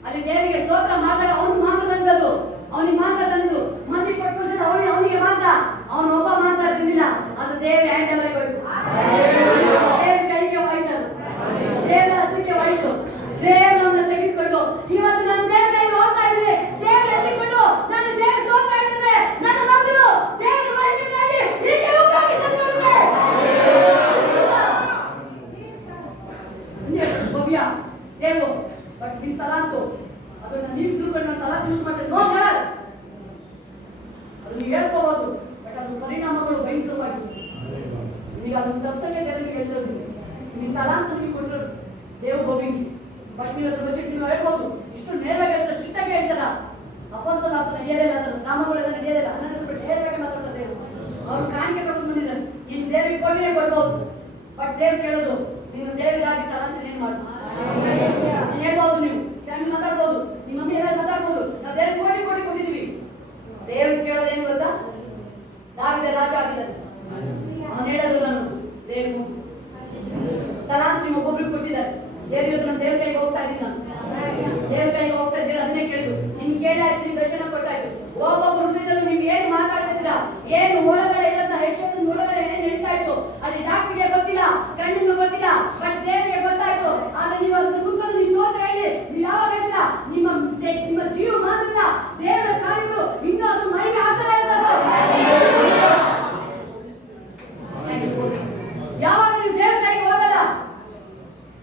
ಅಲ್ಲಿ ದೇವರಿಗೆ ಸ್ತೋತ್ರ ಮಾಡಿದಾಗ ಅವನು ಮಾತ್ರ ತಂದದ್ದು ಅವನಿಗೆ ಮಾತ್ರ ತಂದದ್ದು ಮಂದಿ ಕೊಟ್ಟು ಅವನಿಗೆ ಮಾತ್ರ ಅವನು ಒಬ್ಬ ಮಾತ್ರ ತಿಂದಿಲ್ಲ ಅದು ದೇವರ ಹ್ಯಾಂಡ್ ಅವರಿಗೆ ಕೊಟ್ಟು ದೇವರ ಕೈಗೆ ಹೋಯ್ತು ದೇವರ ಹಸ್ತಕ್ಕೆ ಹೋಯ್ತು ದೇವರನ್ನ ತೆಗೆದುಕೊಂಡು ಇವತ್ತು ನನ್ನ ದೇವರ ಕೈಗೆ ಹೋಗ್ತಾ ಇದ್ರೆ ದೇವರ ಎತ್ತಿಕೊಂಡು ನನ್ನ ದೇವರ ಸ್ತೋತ್ರ ಆಯ್ತದೆ ನನ್ನ ಮಗಳು ದೇವರ ಮಹಿಮೆಗಾಗಿ ಹೀಗೆ ಉಪಯೋಗಿಸಲ್ಪಡುತ್ತೆ ಭವ್ಯ ದೇವು ಬಟ್ ನಿನ್ ತಲಾಂತು ಅದನ್ನ ನೀವು ತಿಳ್ಕೊಂಡು ನನ್ನ ತಲಾಂತು ಯೂಸ್ ಮಾಡ್ತೇನೆ ನೋ ಗಾಡ್ ಅದು ನೀವು ಹೇಳ್ಕೋಬಹುದು ಬಟ್ ಅದ್ರ ಪರಿಣಾಮಗಳು ಭಯಂಕರವಾಗಿ ನಿಮಗೆ ಅದನ್ನ ತಪ್ಸಕ್ಕೆ ದೇವರಿಗೆ ಹೇಳ್ತಿರೋದು ನಿನ್ ತಲಾಂತು ನಿಮಗೆ ಕೊಟ್ಟಿರೋದು ದೇವು ಭವಿಂಗಿ ಬಟ್ ನೀವು ಅದ್ರ ಬಗ್ಗೆ ನೀವು ಹೇಳ್ಬೋದು ಇಷ್ಟು ನೇರವಾಗಿ ಹೇಳ್ತಾರೆ ಸ್ಟ್ರಿಕ್ಟಾಗಿ ಹೇಳ್ತಾರ ಅಪೋಸ್ತಲ ಅಂತ ನಡೆಯೋದಿಲ್ಲ ಅದರ ನಾಮಗಳೆಲ್ಲ ನಡೆಯೋದಿಲ್ಲ ಅನ್ನಿಸ್ಬಿಟ್ಟು ನೇರವಾಗಿ ಮಾತಾಡ್ತಾರೆ ದೇವರು ಅವ್ರು ಕಾಣಿಕೆ ತಗೊಂಡು ಬಂದಿದ್ದಾರೆ ನಿಮ್ ದೇವರಿಗೆ ಕೊಟ್ಟಿನೇ ಕೊಡ್ಬೋದು ಬಟ್ ದೇವ್ರು ಕೇಳೋದು ನೀನು ದೇವರಿಗಾಗಿ ತಲಾಂತ ಏನ್ ಮಾಡು ನೀನ್ ಹೇಳ್ಬೋದು ನೀವು ಫ್ಯಾಮಿಲಿ ಮಾತಾಡ್ಬೋದು ನಿಮ್ಮ ಮಮ್ಮಿ ಎಲ್ಲರೂ ಮಾತಾಡ್ಬೋದು ನಾವು ದೇವ್ರ ಕೋಟಿ ಕೊಟ್ಟಿದೀವಿ ದೇವ್ರು ಕೇಳೋದೇನು ಗೊತ್ತಾ ದಾವಿದ ರಾಜ ಆಗಿದ್ದಾರೆ ಅವನು ಹೇಳೋದು ನಾನು ದೇವ್ರು ತಲಾಂತ ನಿಮ್ಮ ಒಬ್ಬೊಬ್ರಿಗೆ ಕೊಟ್ಟಿದ್ದಾರೆ ದೇವ್ರಿಗೆ ನಾನು ದೇವ್ರ ಕೈಗೆ ಹೋಗ್ತಾ ಇದ್ದೀನಿ ನಾನು ದೇವ್ರ ಕೈಗೆ ಹೋಗ್ತಾ ಇದ್ದೀರ ಅದನ್ನೇ ಕೇಳಿದ್ರು ನಿಮ್ಗೆ ಕೇಳಾಯ್ತು ನಿಮ್ಗೆ ದರ್ಶನ ಕೊಟ್ಟಾಯ್ತು ಒಬ್ಬೊಬ್ಬ ಹೃದಯದಲ್ಲೂ ನೀವು ಏನ್ ಮಾತಾಡ್ತಿದ್ದೀರಾ ಏನು ಒಳಗಡೆ ಇರೋದ ಯಶೋಧನ ಒಳಗಡೆ ಏನ್ ನಡೀತಾ ಇತ್ತು ಅಲ್ಲಿ ಡಾಕ್ಟರ್ಗೆ ಗೊತ್ತಿಲ್ಲ ಕಣ್ಣಿಗೆ ಗೊತ್ತಿಲ್ಲ ಬಟ್ ದೇವರಿಗೆ ಗೊತ್ತಾಯ್ತು ಆದ್ರೆ ನೀವು ಅದ್ರ ಗುರುಗಳು ನೀವು ಸ್ತೋತ್ರ ಹೇಳಿ ನೀವು ಯಾವಾಗ ಹೇಳ್ತೀರಾ ನಿಮ್ಮ ಜೀವ ಮಾತ್ರ ದೇವರ ಕಾರ್ಯಗಳು ಇನ್ನೂ ಅದು ಮೈಗೆ ಆಗ್ತಾ ಇರ್ತದೆ ಯಾವಾಗ ನೀವು ದೇವರ ಕೈಗೆ ಹೋಗಲ್ಲ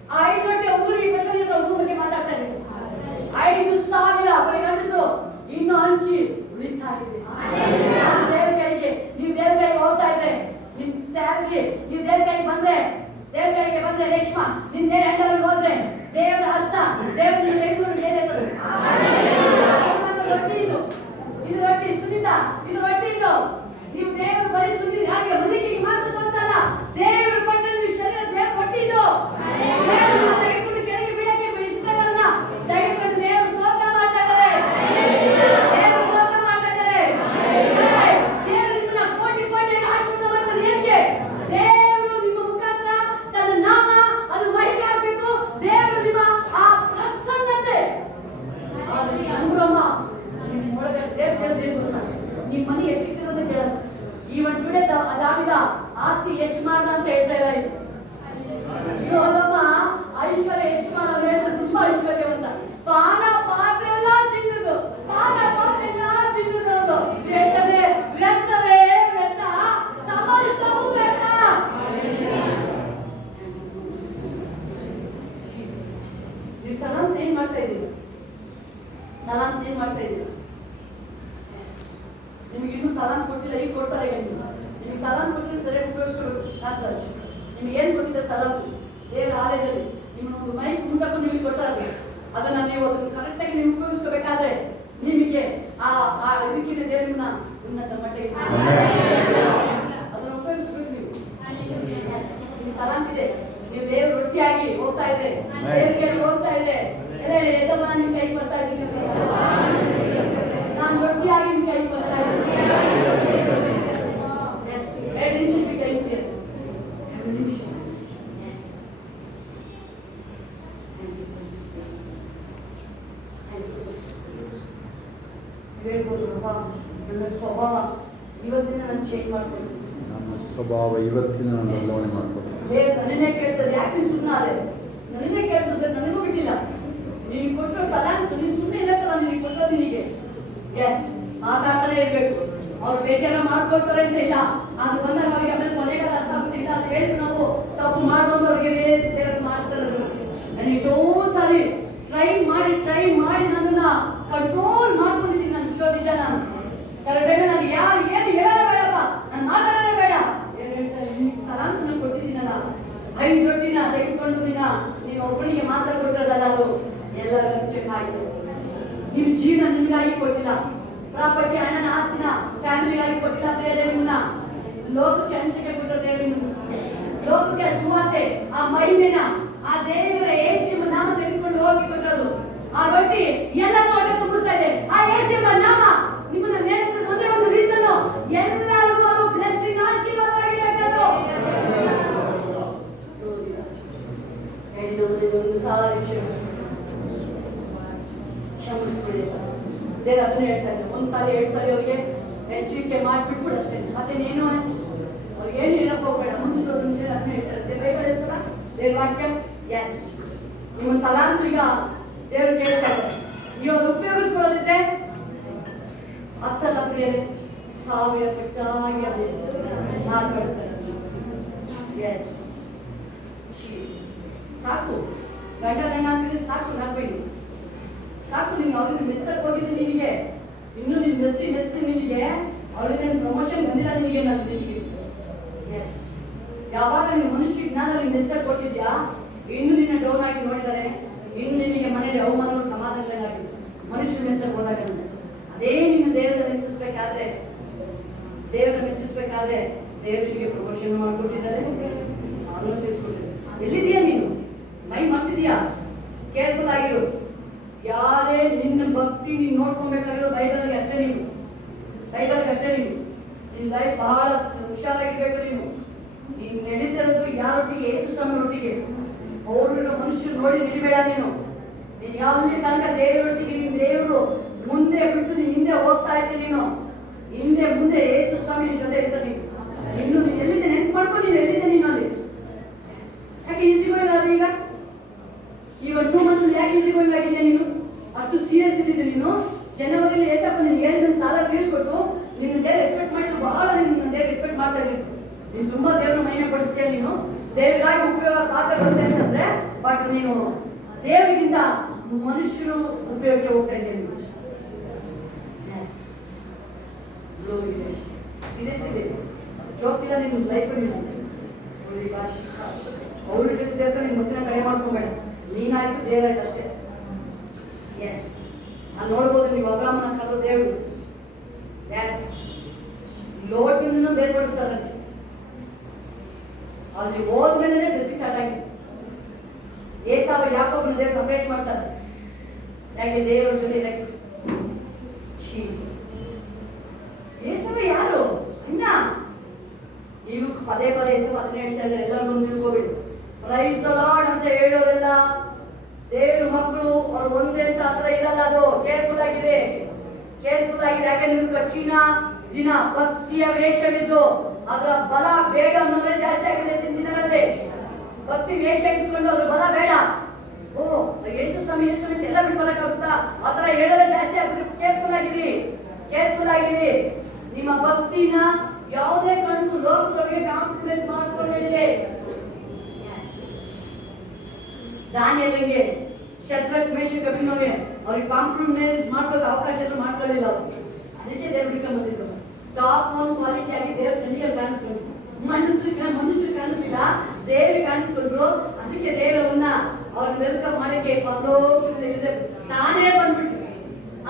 ಆ 5 ಗಂಟೆ ಹುಡುಗರಿಗೆ ಕೊಟ್ಟರೆ ಹುಡುಗ ಬಗ್ಗೆ ಮಾತಾಡ್ತಾ ಇದ್ದೀವಿ 5,000 ಪರಿಗಣಿಸು ಇನ್ನು ಹಂಚಿ ಉಳಿತಾ ಇದೆ ದೇವ್ರ ಕೈಗೆ ನೀವು ದೇವ್ರ ಕೈಗೆ ಹೋಗ್ತಾ ಇದ್ರೆ ನಿಮ್ ಸ್ಯಾಲ್ರಿ ನೀವು ದೇವ್ರ ಕೈಗೆ ಬಂದ್ರೆ ರೇಷ್ಮಾ ನಿನ್ ದೇವ್ರ ಹ್ಯಾಂಡಲ್ ಹೋದ್ರೆ ದೇವರ ನೀವು ತಲಾಂತ ಏನ್ ಮಾಡ್ತಾ ಇದ್ದೀರಾ? ತಲಾಂತ ಏನ್ ಮಾಡ್ತಾ ಇದ್ದೀರಾ? ನಿಮಗೆ ಇನ್ನೂ ತಲಾಂತ ಕೊಟ್ಟಿಲ್ಲ, ಈಗ ಕೊಡ್ತಾರೆ. ಈಗ ನಿಮಗೆ ತಲಾಂತ ಕೊಟ್ಟಿಲ್ಲ, ಸರಿಯಾಗಿ ಉಪಯೋಗಿಸ್ಕೊಳ್ಬೇಕು. ಚಾರ್ಜ್ ನಿಮ್ಗೆ ಏನು ಕೊಟ್ಟಿದ್ದಾರೆ ತಲಾಂತ? ದೇವರ ಆಲಯದಲ್ಲಿ ನಿಮ್ಮೊಂದು ಮೈಕ್ ಮುಂಚಕ್ಕೂ ನಿಮಗೆ ಕೊಟ್ಟಾರೆ. ಅದನ್ನ ನೀವು ಅದನ್ನು ಕರೆಕ್ಟಾಗಿ ನೀವು ಉಪಯೋಗಿಸ್ಕೋಬೇಕಾದ್ರೆ ನಿಮಗೆ ಆ ಇದಕ್ಕಿಂತ ದೇವರನ್ನ ಉನ್ನತ ಮಟ್ಟಿಗೆ ಅದನ್ನು ಉಪಯೋಗಿಸ್ಬೇಕು. ನೀವು ತಲಾಂತಿದೆ, ನೀವು ದೇವ್ರ ರೊಟ್ಟಿಯಾಗಿ ಹೋಗ್ತಾ ಇದೆ, ದೇವ್ರ ಕೇಳಿ ಹೋಗ್ತಾ ಇದೆ. ಎಲ್ಲ ಹೆಸರು ನಾನು ನಿಮ್ಮ ಕೈ ಬರ್ತಾ ಇದ್ದೀನಿ, ನಾನು ರೊಟ್ಟಿಯಾಗಿ ನಿಮ್ಮ ಕೈ ಬರ್ತಾ ಇದ್ದೀನಿ. ಹೇಳ್ಬೋದು, ನನ್ನ ಸ್ವಭಾವ ಇವತ್ತಿನ ನಾನು ಚೇಂಜ್ ಮಾಡ್ಕೊಂಡು ನಮ್ಮ ಸ್ವಭಾವ ಇವತ್ತಿನ ನಾನು ಬದಲಾವಣೆ ಮಾಡ್ಕೊಂಡು ನನ್ನೇ ಕೇಳ್ತದೆ. ಯಾಕೆ ನೀನು ಸುಮ್ಮನೆ ನನ್ನೇ ಕೇಳ್ತದೆ, ನನಗೂ ಬಿಟ್ಟಿಲ್ಲ. ನೀನು ಕೊಟ್ಟರು ತಲಾಂತು, ನೀನು ಸುಮ್ಮನೆ ಇಲ್ಲಕ್ಕಲ್ಲ, ನೀನು ಕೊಟ್ಟರು ನಿನಗೆ. ಎಸ್, ಮಾತಾಡ್ತಾನೆ ಇರಬೇಕು. ಅವ್ರು ಬೇಚಾರ ಮಾಡ್ಕೊಳ್ತಾರೆ ಅಂತ ಇಲ್ಲ, ಅದು ಬಂದಾಗ ಅವ್ರಿಗೆ ಆಮೇಲೆ ಕೊನೆಗೆ ಅರ್ಥ ಆಗುತ್ತಿಲ್ಲ. ಅದು ಹೇಳಿದ್ರು ನಾವು ತಪ್ಪು ಮಾಡೋದವ್ರಿಗೆ ದೇವರು ಮಾಡ್ತಾರೆ. ನಾನು ಎಷ್ಟೋ ಸಾರಿ ಟ್ರೈ ಮಾಡಿ ನನ್ನನ್ನ ಕಂಟ್ರೋಲ್ ಮಾಡ್ಕೊಂಡಿದ್ದೀನಿ. ನಾನು ಇಷ್ಟೋ ನಿಜ. ನಾನು ಕರೆಕ್ಟಾಗಿ ನನಗೆ ಯಾರು ಏನು ಹೇಳೋಣ ಬೇಡಪ್ಪ, ನಾನು ಮಾತಾಡೋಣ ಬೇಡ. ಏನು ಹೇಳ್ತಾರೆ, ತಲಾಂತ ನಾನು ಕೊಟ್ಟಿದ್ದೀನಲ್ಲ, 5 ರೊಟ್ಟಿನ ತೆಗೆದುಕೊಂಡು ನೀನು ಒಬ್ಬನಿಗೆ ಮಾತ್ರ ಕೊಟ್ಟಿರೋದಲ್ಲ, ಅದು ಎಲ್ಲರಿಗೂ ಚೆಕ್ ಆಯಿತು. ನಿಮ್ಮ ಜೀವನ ನಿಮಗಾಗಿ ಕೊಟ್ಟಿಲ್ಲ, ಪ್ರಾಪರ್ಟಿ ಹಣನ ಆಸ್ತಿನ ಫ್ಯಾಮಿಲಿಗಾಗಿ ಕೊಟ್ಟಿಲ್ಲ. ಬೇರೆ ನಿಮ್ಮನ್ನ ಲೋಕಕ್ಕೆ ಹಂಚಿಕೆ ಕೊಟ್ಟ ದೇವರು, ಲೋಕಕ್ಕೆ ಸುವಾರ್ತೆ ಆ ಮಹಿಮೆನ ಆ ದೇವರ ಯೇಸುವಿನ ನಾಮ ತೆಗೆದುಕೊಂಡು ಹೋಗಿ ಕೊಟ್ಟರು. ಆ ರೊಟ್ಟಿ ಎಲ್ಲರೂ ಹೊಟ್ಟೆ ತುಂಬಿಸ್ತಾ ಇದೆ. ಆ ಯೇಸುವಿನ ನಾಮ ನಿಮ್ಮನ್ನ ಮೇಲೆತ್ತದ ಒಂದೇ ಒಂದು ರೀಸನ್, ಎಲ್ಲರಿಗೂ ಅದು ಬ್ಲೆಸ್ಸಿಂಗ್ ಆಶೀರ್ವಾದವಾಗಿರಬೇಕು. ಒಂದು ಸಾರಿ ಕ್ಷಮಿಸ್ಬಿಡಿ ಸರ್. ದೇವ್ರು ಅದನ್ನ ಹೇಳ್ತಾ ಇದ್ದಾರೆ. 1 ಸಾರಿ 2 ಸಾರಿ ಅವ್ರಿಗೆ ಎಚ್ಚರಿಕೆ ಮಾಡಿಬಿಟ್ಬಿಡು ಅಷ್ಟೇ. ಮತ್ತೆ ನೀನು ಅವ್ರಿಗೆ ಏನು ಹೇಳಕ್ ಹೋಗ್ಬೇಡ. ಮುಂದೆ ಅದನ್ನ ಹೇಳ್ತಾರೆ, ಬೈಬಲ್ ಇರ್ತಲ್ಲ ದೇವ್ರ ವಾಕ್ಯ. ಎಸ್, ನಿಮ್ಮ ತಲಾಂತು ಈಗ ದೇವ್ರು ಕೇಳ್ತಾ ಇದ್ದಾರೆ. ನೀವು ಅದು ಉಪಯೋಗಿಸ್ಕೊಳ್ಳೋದಿದ್ರೆ 10 ಲಕ್ಷ 1000 ಪಟ್ಟಾಗಿ ಮಾರ್ಪಡಿಸ್ತಾರೆ. ಎಸ್, ಸಾಕು. ಗಂಡ ಅಂತಿದ್ರೆ ಸಾಕು, ನಾಲ್ಕೈದು ಸಾಕು. ನೀನು ಅವ್ರಿಗೆ ಮೆಸ್ಸಕ್ಕೆ ಹೋಗಿದ್ದು ನಿನಗೆ, ಇನ್ನು ನೀನು ಮೆಸ್ಸಿ ನಿನಗೆ ಅವ್ರಿಗೆ ಪ್ರಮೋಷನ್ ಬಂದಿಲ್ಲ ನಿನಗೆ. ನಾನು ನಿನಗೆ ಎಸ್, ಯಾವಾಗ ನೀನು ಮನುಷ್ಯ ಜ್ಞಾನದಲ್ಲಿ ಮೆಸ್ಸಕ್ಕೆ ಕೊಟ್ಟಿದ್ಯಾ, ಇನ್ನು ನಿನ್ನ ಡೌನ್ ಆಗಿ ನೋಡಿದ್ದಾರೆ. ಇನ್ನು ನಿನಗೆ ಮನೆಯಲ್ಲಿ ಅವಮಾನಗಳು ಸಮಾಧಾನಗಳಾಗಿತ್ತು ಮನುಷ್ಯ ಮೆಸ್ಸಕ್ಕೆ ಹೋದಾಗ. ಅದೇ ನೀನು ದೇವರನ್ನ ಮೆಚ್ಚಿಸ್ಬೇಕಾದ್ರೆ ದೇವರಿಗೆ ಪ್ರಮೋಷನ್ ಮಾಡಿಕೊಟ್ಟಿದ್ದಾರೆ, ಸಾಲ ತೀರಿಸ್ಕೊಟ್ಟಿದ್ದಾರೆ. ಎಲ್ಲಿದೆಯಾ ನೀನು? ಮೈ ಮಾಡ್ತಿದ್ಯಾ? ಕೇರ್ಫುಲ್ ಆಗಿರು. ಯಾರೇ ನಿನ್ನ ಭಕ್ತಿ ನೀನು ನೋಡ್ಕೊಬೇಕಾಗಿರೋ ಬೈಬಲ್ಗೆ ಅಷ್ಟೇ. ನಿನ್ನ ಲೈಫ್ ಬಹಳ ಹುಷಾರಾಗಿರ್ಬೇಕು. ನೀನು ನಡೀತಿರೋದು ಯಾರೊಟ್ಟಿಗೆ? ಯೇಸು ಸ್ವಾಮಿ ಒಟ್ಟಿಗೆ. ಅವ್ರ ಮನುಷ್ಯರು ನೋಡಿ ನಡಿಬೇಡ. ನೀನು ಯಾವಲ್ಲಿ ತನಕ ದೇವರೊಟ್ಟಿಗೆ ನಿನ್ನ ದೇವರು ಮುಂದೆ ಬಿಟ್ಟು ನೀನು ಹಿಂದೆ ಹೋಗ್ತಾ ಇರ್ತೀನಿ. ನೀನು ಹಿಂದೆ ಮುಂದೆ ಯೇಸು ಸ್ವಾಮಿ ನಿನ್ನ ಜೊತೆ ಇರ್ತಾನೆ. ಇನ್ನು ನೀನು ಎಲ್ಲಿದ್ದೆ ನೆನ್ಪು ಮಾಡ್ಕೊ. ನೀನು ಎಲ್ಲಿದ್ದೆ? ನೀನು ಅಲ್ಲಿ ಯಾಕೆ ಈಸಿ ಗೋಯಿಂಗ್ ಆದ್ರೆ ಈಗ 2 ಮಂತ್ಸ್ ಯಾಕೆ ಈಸಿ ಗೋಯಿಂಗ್ ಆಗಿದ್ಯಾ? ನೀನು ಅಷ್ಟು ಸೀರಿಯಸ್ ಇದ್ದಿದ್ದು. ನೀನು ಜನವರಿಯಲ್ಲಿ ಏಸಪ್ಪ ನೀನು ಹೇಳಿದ ಸಾಲ ತೀರಿಸ್ಕೊಟ್ಟು ನಿನ್ನ ದೇವ್ರು ಎಕ್ಸ್ಪೆಕ್ಟ್ ಮಾಡಿದ್ದು ಬಹಳ. ನಿನ್ನ ದೇವ್ರು ಎಕ್ಸ್ಪೆಕ್ಟ್ ಮಾಡ್ತಾ ಇದ್ದೀನಿ. ನೀನು ತುಂಬಾ ದೇವ್ರನ್ನ ಮಹಿಮೆ ಪಡಿಸ್ತೀಯ. ನೀನು ದೇವರಿಗಾಗಿ ಉಪಯೋಗ ಪಾತ್ರ ಬರುತ್ತೆ ಅಂತಂದ್ರೆ, ಬಟ್ ನೀನು ದೇವರಿಗಿಂತ ಮನುಷ್ಯರು ಉಪಯೋಗಕ್ಕೆ ಹೋಗ್ತಾ ಇದ್ದೀನಿ. ಸೀರಿಯಸ್ ಇದೆ, ಜೋಕಿಲ್ಲ ನಿನ್ನ ಲೈಫಲ್ಲಿ. ಅವ್ರ ಜೊತೆ ಸೇರ್ತಾ ನೀನು ಮೊದಲನೇ ಕಡೆ ಮಾಡ್ಕೊಬೇಡ. ನೀನಾಯ್ತು, ದೇವರಾಯ್ತು ಅಷ್ಟೇ. ಎಸ್, ಅಲ್ಲಿ ನೋಡ್ಬೋದು ನೀವು ಅಬ್ರಾಹ್ಮನ ಕರೆದು ದೇವರು. ಎಸ್, ಲೋಟನ್ನು ಬೇರ್ಪಡಿಸ್ತಾರೆ. ಅಲ್ಲಿ ಹೋದ್ಮೇಲೆ ಡ್ರೆಸ್ಸಿಂಗ್ ಸ್ಟಾರ್ಟ್ ಆಗಿದೆ. ಏಸಾವ ಯಾಕೋಬನ ದೇವ್ರು ಸಪರೇಟ್ ಮಾಡ್ತಾರೆ. ಯಾಕೆ? ದೇವರ ಜೊತೆ ಇರಕ್ಕೆ. ಏಸವ ಯಾರು? ಅಣ್ಣ. ಈಗ ಪದೇ ಏಸವ ಅದನ್ನ ಹೇಳ್ತಾ ಇದ್ದಾರೆ. ಎಲ್ಲರೂ ತಿಳ್ಕೋಬೇಡಿ. ಪ್ರೈಸ್ ದ ಲಾರ್ಡ್ ಅಂತ ಹೇಳೋರೆಲ್ಲ ದೇವ್ರ ಮಕ್ಕಳು, ಅವ್ರು ಒಂದೇ ಅಂತ ಹತ್ರ ಇರಲ್ಲ. ಅದು ಕೇರ್ಫುಲ್ ಆಗಿದೆ. ಯಾಕೆ? ನಿಮ್ಗೆ ಕಠಿಣ ದಿನ ಭಕ್ತಿಯ ವೇಷವಿದ್ದು ಅದರ ಬಲ ಬೇಡ ಅನ್ನೋದೇ ಜಾಸ್ತಿ ಆಗಿದೆ ದಿನಗಳಲ್ಲಿ. ಭಕ್ತಿ ವೇಷ ಇಟ್ಕೊಂಡು ಅದ್ರ ಬಲ ಬೇಡ. ಓ ಯೇಸು ಸ್ವಾಮಿ ಅಂತ ಎಲ್ಲ ಬಿಟ್ಕೊಳಕ್ಕಾಗುತ್ತಾ? ಆ ಥರ ಹೇಳೋದೇ ಜಾಸ್ತಿ ಆಗ್ಬಿಟ್ಟು ಕೇರ್ಫುಲ್ ಆಗಿರಿ. ನಿಮ್ಮ ಭಕ್ತಿನ ಯಾವುದೇ ಕಣ್ಣು ಲೋಕದೊಳಗೆ ಕಾಂಪ್ರಮೈಸ್ ಮಾಡ್ಕೊಂಡಿದೆ. ದಾನಿಯೇಲನಿಗೆ ಶದ್ರಕ್ ಮೇಷಕ್ ಅಭಿನವ್ಯ ಅವ್ರಿಗೆ ಕಾಂಪ್ರಮೈಸ್ ಮಾಡೋಕೆ ಅವಕಾಶ ಮಾಡ್ಕೊಳ್ಳಿಲ್ಲ ಅವರು. ಅದಕ್ಕೆ ದೇವ್ರು ಹಿಡ್ಕೊಂಡು ಬಂದಿದ್ರು. ಟಾಪ್ ಒನ್ ಕ್ವಾಲಿಟಿ ಆಗಿ ದೇವ್ರ ಕಣ್ಣಿಗೆ ಕಾಣಿಸ್ಕೊಂಡ್ರು. ಮನುಷ್ಯರು ಕಾಣಿಸ್ಲಿಲ್ಲ, ದೇವ್ರಿಗೆ ಕಾಣಿಸ್ಕೊಂಡ್ರು. ಅದಕ್ಕೆ ದೇವರನ್ನ ಅವ್ರ ವೆಲ್ಕಮ್ ಮಾಡಕ್ಕೆ ತಾನೇ ಬಂದ್ಬಿಟ್ರು.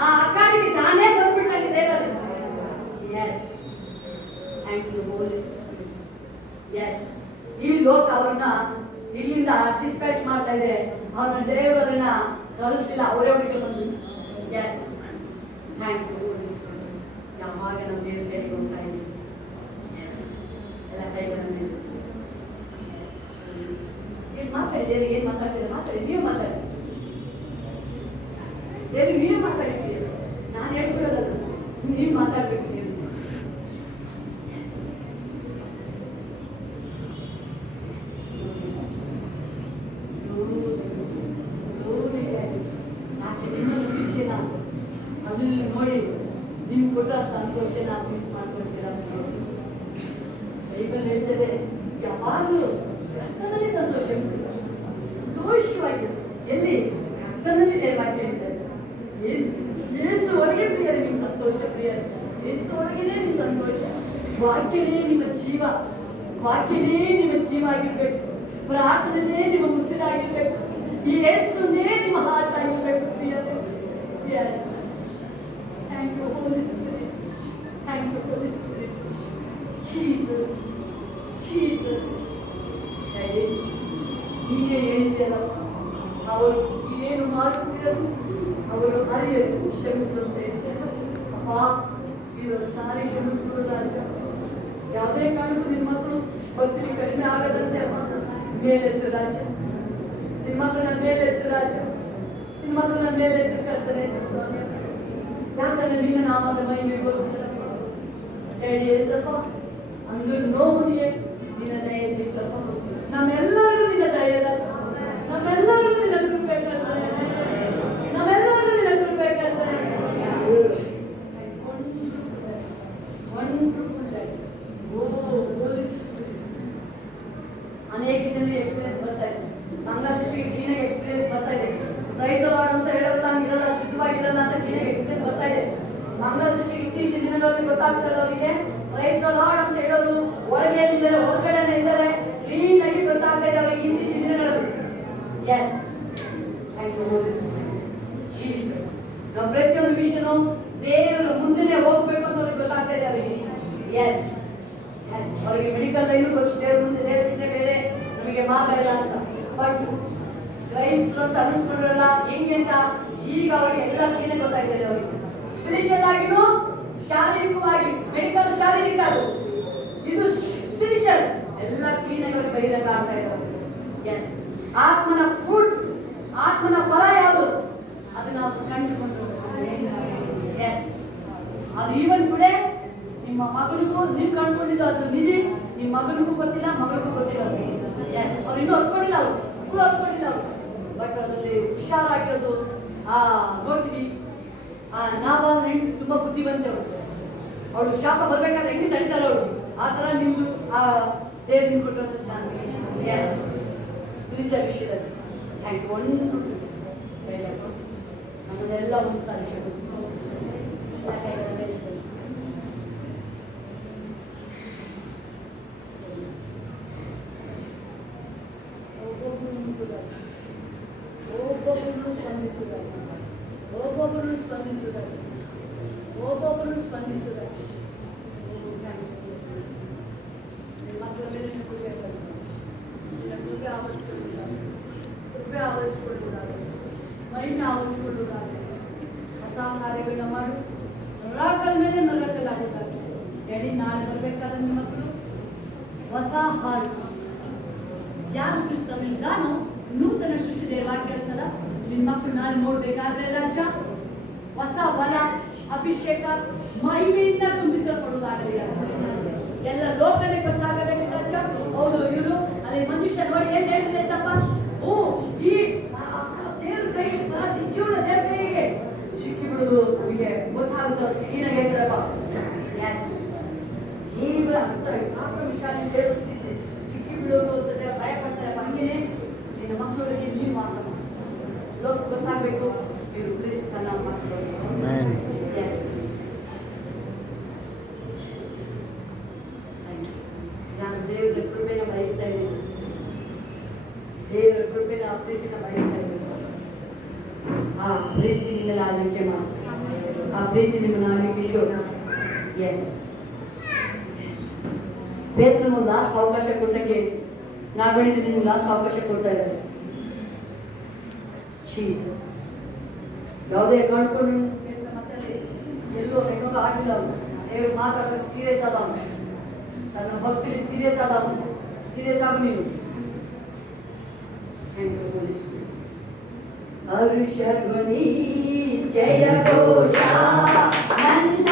ಆ ಅಕ್ಕಾಡಿಗೆ ತಾನೇ ಬಂದ್ಬಿಟ್ಟಾಗಿ ದೇವರಲ್ಲಿ. Yes, thank you holy spirit. Yes, ಈ ಲೋಕ ಅವ್ರನ್ನ ಇಲ್ಲಿಂದ ಡಿಸ್ಪ್ಯಾಚ್ ಮಾಡ್ತಾ ಇದೆ. ಅವ್ರನ್ನ ದೇವರನ್ನ ಕಳಿಸ್ಲಿಲ್ಲ, ಅವರೇ ಹುಡುಗ ಬಂದ್ಬಿಟ್ಟು. Yes, thank you holy spirit. ಯಾವಾಗ ನಾವು ದೇವ್ರ ಕೈಗೆ ಹೋಗ್ತಾ ಇದ್ದೀವಿ. ಎಸ್, ಎಲ್ಲ ಕೈಗಳನ್ನು ಏನು ಮಾತಾಡಿ, ದೇವರಿಗೆ ಏನು ಮಾತಾಡ್ತೀರ ಮಾತಾಡಿ, ನೀವು ಮಾತಾಡಿ. ದೇವರಿಗೆ ನೀವು ಮಾತಾಡಿದ್ದೀರಿ, ನಾನು ಹೇಳ್ತಿರೋದಲ್ಲ, ನೀವು ಮಾತಾಡ್ಬೇಕು. ನೀವು ಅಲ್ಲಿ ನೋಡಿ ನಿಮ್ಗೆ ಕೊಟ್ಟ ಸಂತೋಷನ ಮಿಸ್ ಮಾಡ್ಕೊಳ್ತೀರ. ಬೈಬಲ್ ಹೇಳ್ತದೆ ಯಾವಾಗಲೂ ಕರ್ತನಲ್ಲಿ ಸಂತೋಷ ಸಂತೋಷವಾಗಿ. ಎಲ್ಲಿ ಕರ್ತನಲ್ಲಿ ದೇವಾಕ್ಯ ಹೇಳ್ತದೆ. ಯೇಸು ಒಳಗೆ ಪ್ರಿಯರೇ ನಿಮ್ಗೆ ಸಂತೋಷ, ಪ್ರಿಯರೇ ಯೇಸು ಒಳಗೇನೆ ನಿಮ್ಮ ಸಂತೋಷ. ವಾಕ್ಯನೇ ನಿಮ್ಮ ಜೀವ, ವಾಕ್ಯನೇ ನಿಮ್ಮ ಜೀವ ಆಗಿರ್ಬೇಕು. ಪ್ರಾರ್ಥನೆ ನಿಮ್ಮ ಉಸಿರಾಗಿರ್ಬೇಕು. ಈ ಯೇಸುನೇ ನಿಮ್ಮ ಹಾರ್ಟ್ ಆಗಿರ್ಬೇಕು ಪ್ರಿಯರೇ. Yes, thank you holy spirit, thank you holy spirit. Jesus, Jesus. ನೀನೇ ಹೇಳ್ತೀಯಲ್ಲಪ್ಪ, ಅವರು ಏನು ಮಾಡುತ್ತಿರಲು ಅವರು ಅರಿಯಲು ಕ್ಷಮಿಸುವಂತೆ. ಅಪ್ಪ, ಇದೊಂದು ಸಾರಿ ಕ್ಷಮಿಸುವುದು ರಾಜ. ಯಾವುದೇ ಕಾರಣಕ್ಕೂ ನಿಮ್ಮ ಮಕ್ಕಳು ಭಕ್ತಿ ಕಡಿಮೆ ಆಗದಂತೆ ಅಪ್ಪ ಮೇಲೆತ್ತು ರಾಜ. ನಿಮ್ಮ ಮಕ್ಕಳನ್ನ ಮೇಲೆತ್ತು ರಾಜ, ನಿಮ್ಮ ಮಕ್ಕಳನ್ನ ಮೇಲೆತ್ತು ಕರ್ತನೆ ಸ್ವಾಮಿ. ಯಾಕಂದ್ರೆ ನಿನ್ನ ನಾಮದ ಮಹಿಮೆಗೋಸ್ಕರಪ್ಪ ಹೇಳಿ ಏಸಪ್ಪ. ಅಂದು ನೋವುನಿಗೆ ನಿನ್ನ ದಯೆ ಸಿಗ್ತಪ್ಪ. ನಮ್ಮೆಲ್ಲರಿಗೂ ನಿನ್ನ ದಯದ, ನಮ್ಮೆಲ್ಲರಿಗೂ ನಿನ್ನ ಕೃಪೆ ಕರ್ತನೆ, ನಮ್ಮೆಲ್ಲರಿಗೂ ನಿನ್ನ ಕೃಪೆ ಕರ್ತನೆ. ಅನೇಕ ಜನರಿಗೆ ಎಕ್ಸ್ಪೀರಿಯನ್ಸ್ ಬರ್ತಾ ಇದೆ. ಮಂಗಳಾಶಿಗೆ ಕ್ಲೀನಾಗಿ ಎಕ್ಸ್ಪೀರಿಯನ್ಸ್ ಬರ್ತಾ ಇದೆ. ಪ್ರೈಸ್ ದಿ ಲಾರ್ಡ್ ಅಂತ ಹೇಳಲ್ಲ, ಇರಲ್ಲ, ಶುದ್ಧವಾಗಿರಲ್ಲ ಅಂತ ಕ್ಲೀನಾಗಿ ಎಕ್ಸ್ಪೀರಿಯನ್ಸ್ ಬರ್ತಾ ಇದೆ. ಮಂಗಳಾಶಿಗೆ ಇತ್ತೀಚಿನ ದಿನಗಳಲ್ಲಿ ಗೊತ್ತಾಗ್ತದೆ ಅವರಿಗೆ. ಪ್ರೈಸ್ ದಿ ಲಾರ್ಡ್ ಅಂತ ಹೇಳೋರು ಒಳಗೆ ಇದ್ದಾರೆ, ಹೊರಗಡೆ ಇದ್ದಾರೆ, ಕ್ಲೀನ್ ಆಗಿ ಗೊತ್ತಾಗ್ತಾ ಇದೆ ಅವರಿಗೆ ಇತ್ತೀಚಿನ ದಿನಗಳಲ್ಲಿ. Yes, thank you holy spirit. Jesus, ನಾವು ಪ್ರತಿಯೊಂದು ವಿಷಯನೂ ದೇವರ ಮುಂದೆನೆ ಹೋಗ್ಬೇಕು ಅಂತ ಅವ್ರಿಗೆ ಗೊತ್ತಾಗ್ತಾ ಇದೆ ಅವರಿಗೆ. ಎಸ್, ಎಸ್, ಅವರಿಗೆ ಮೆಡಿಕಲ್ ಲೈನು ಗೊತ್ತು, ದೇವ್ರ ಮುಂದೆ ದೇವರಿಂದ ಬೇರೆ ನಮಗೆ ಮಾತಾಡಲ್ಲ ಅಂತ. ಬಟ್ ಕ್ರೈಸ್ತರು ಅಂತ ಅನಿಸ್ಕೊಂಡ್ರಲ್ಲ ಹೆಂಗೆ ಅಂತ ಈಗ ಅವರಿಗೆ ಎಲ್ಲ ಕ್ಲೀನಾಗಿ ಗೊತ್ತಾಗ್ತದೆ ಅವರಿಗೆ. ಸ್ಪಿರಿಚುವಲ್ ಆಗಿನೂ, ಶಾರೀರಿಕವಾಗಿ, ಮೆಡಿಕಲ್ ಶಾರೀರಿಕ, ಅದು ಇದು ಸ್ಪಿರಿಚುವಲ್, ಎಲ್ಲ ಕ್ಲೀನಾಗಿ ಅವ್ರಿಗೆ ಬಹಿರಂಗ ಆಗ್ತಾ ಇದ್ದಾರೆ. ಎಸ್, ಆತ್ಮನ ಫ್ರೂಟ್, ಆತ್ಮನ ಫಲ ಯಾವುದು ಅದು ನಾವು ಕಂಡುಕೊಂಡು. ಎಸ್, ಅದು ಈವನ್ ಟುಡೇ ನಿಮ್ಮ ಮಗನಿಗೂ ನೀವು ಕಂಡುಕೊಂಡಿದ್ದು ಅದು ನಿಧಿ ನಿಮ್ಮ ಮಗನಿಗೂ ಗೊತ್ತಿಲ್ಲ, ಮಗಳಿಗೂ ಗೊತ್ತಿಲ್ಲ. ಎಸ್, ಅವ್ರು ಇನ್ನೂ ಹೊತ್ಕೊಂಡಿಲ್ಲ, ಅವರು ಮಕ್ಕಳು ಹೊತ್ಕೊಂಡಿಲ್ಲ ಅವರು. ಬಟ್ ಅದರಲ್ಲಿ ಹುಷಾರಾಗಿರೋದು ನೋಡ್ತೀವಿ. ನಾಬಾಲ್ ಹೆಂಡತಿ ತುಂಬ ಬುದ್ಧಿವಂತವಳು. ಅವಳು ಶಾಪ ಬರ್ಬೇಕಾದ್ರೆ ಹೆಂಗೆ ತಡಿತಾಳೆ ಅವಳು, ಆ ಥರ ನಿಮ್ದು ದೇವ್ರು ನಿಮ್ಗೆ ಕೊಟ್ಟಿರೋದು ನಾನು. ಎಸ್, ಸ್ಪಿರಿಚುವಲ್ ವಿಷಯದಲ್ಲಿ ಥ್ಯಾಂಕ್ ಯು. ಒಂದು ನಮ್ಮನ್ನೆಲ್ಲ ಒಂದು ಸಾರಿ ಕ್ಷಮಿಸ್ಬೋದು. ಒಬ್ಬೊಬ್ಬರು ಸ್ಪಂದಿಸುತ್ತಾರೆ, ಒಬ್ಬೊಬ್ಬರು ಸ್ಪಂದಿಸುತ್ತಾರೆ, ಒಬ್ಬೊಬ್ಬರು ಸ್ಪಂದಿಸುತ್ತಾರೆ. ಮಕ್ಕಳ ಮೇಲೆ ಕೃಪೆ ಕೃಪೆ ಆವರಿಸಿಕೊಳ್ಳುವುದಾದರೆ, ಮೈನ ಆವರಿಸಿಕೊಳ್ಳುವುದಾದರೆ, ಹೊಸ ಕಾರ್ಯಗಳನ್ನ ಮಾಡು. ನೊರಾಕಲ್ ಮೇಲೆ ನೊರಾಕಲ್ ಆಗುತ್ತಾರೆ. ಹೇಳಿ ನಾಳೆ ಬರಬೇಕಾದ ನಿಮ್ಮ ಮಕ್ಕಳು ಹೊಸ ಹಾಡು. ಯಾರು ಕ್ರಿಸ್ತನಿದ್ದಾನೋ ನೂತನ ಸೃಷ್ಟಿ ವಾಕ್ಯ ಹೇಳ್ತಲ್ಲ. ನಿಮ್ಮ ಮಕ್ಕಳು ನಾಳೆ ನೋಡ್ಬೇಕಾದ್ರೆ ರಾಜ ಹೊಸ ಬಲ, ಅಭಿಷೇಕ, ಮಹಿಮೆಯಿಂದ ತುಂಬಿಸಲ್ಪಡುವುದಾಗಲಿ ರಾಜ. ಎಲ್ಲ ಲೋಕನೇ ಗೊತ್ತಾಗಬೇಕು ರಾಜ. ಹೌದು, ಇವರು ಅಲ್ಲಿ ಮನುಷ್ಯ ನೋಡಿ ಏನ್ ಹೇಳಿದ್ರೆ ಸಪ್ಪ, ಓ ಈ ದೇವ್ರ ಕೈಗೆ ನಿಜವೂ ದೇವ್ರ ಕೈಗೆ ಸಿಕ್ಕಿ ಬಿಡುದು ನಮಗೆ ಗೊತ್ತಾಗುತ್ತೆ. ಏನಾಗ ಹೇಳ್ತಾರಪ್ಪ, ಎಸ್, ದೇವರ ಹಸ್ತ ಆತ್ಮವಿಚಾರ ದೇವರಿದೆ ಸಿಕ್ಕಿ ಬಿಡೋದು ಅಂತ ಭಯ ಪಡ್ತಾರೆ. ಹಂಗೇನೆ ನಿನ್ನ ಮಕ್ಕಳೊಳಗೆ ನೀನು ವಾಸ ಮಾಡಿ. ಗೊತ್ತಾಗಬೇಕು ಇವರು ಕ್ರಿಸ್ತನ ಮಕ್ಕಳು. Amen. Yes. ನಾನು ದೇವರ ಕೃಪೆನ ಬಯಸ್ತಾ ಇದ್ದೀನಿ. ದೇವರ ಕೃಪೆನ ಪ್ರೀತಿನ ಬಯಸ್ತಾ ಇದ್ದೀನಿ. ಆ ಪ್ರೀತಿ ನಿಮ್ಮಲ್ಲಿ ಆಳ್ವಿಕೆ ಮಾಡಿ, ಆ ಪ್ರೀತಿ ನಿಮ್ಮನ್ನು ಆಳ್ವಿಕೆ ಶೋಧ. ಎಸ್ ಪೇತ್ರನು ಲಾಸ್ಟ್ ಅವಕಾಶ ಕೊಟ್ಟಂಗೆ ನಾಗಣಿಗೆ ನಿಮ್ಗೆ ಲಾಸ್ಟ್ ಅವಕಾಶ ಕೊಡ್ತಾ ಇದ್ದಾರೆ. ಜೀಸಸ್ ಯಾವುದೇ ಕಳ್ಕೊಂಡು ಮತ್ತೆ ಎಲ್ಲೋ ಹೆಂಗೋ ಆಗಿಲ್ಲ ಅವನು. ದೇವ್ರು ಮಾತಾಡೋಕೆ ಸೀರಿಯಸ್ ಆದ ಅವನು, ತನ್ನ ಭಕ್ತಿಲಿ ಸೀರಿಯಸ್ ಆದ ಅವನು. ಸೀರಿಯಸ್ ಆಗು ನೀನು. ಹರ್ಷಧ್ವನಿ ಜಯ ಘೋಷ ನನ್ನ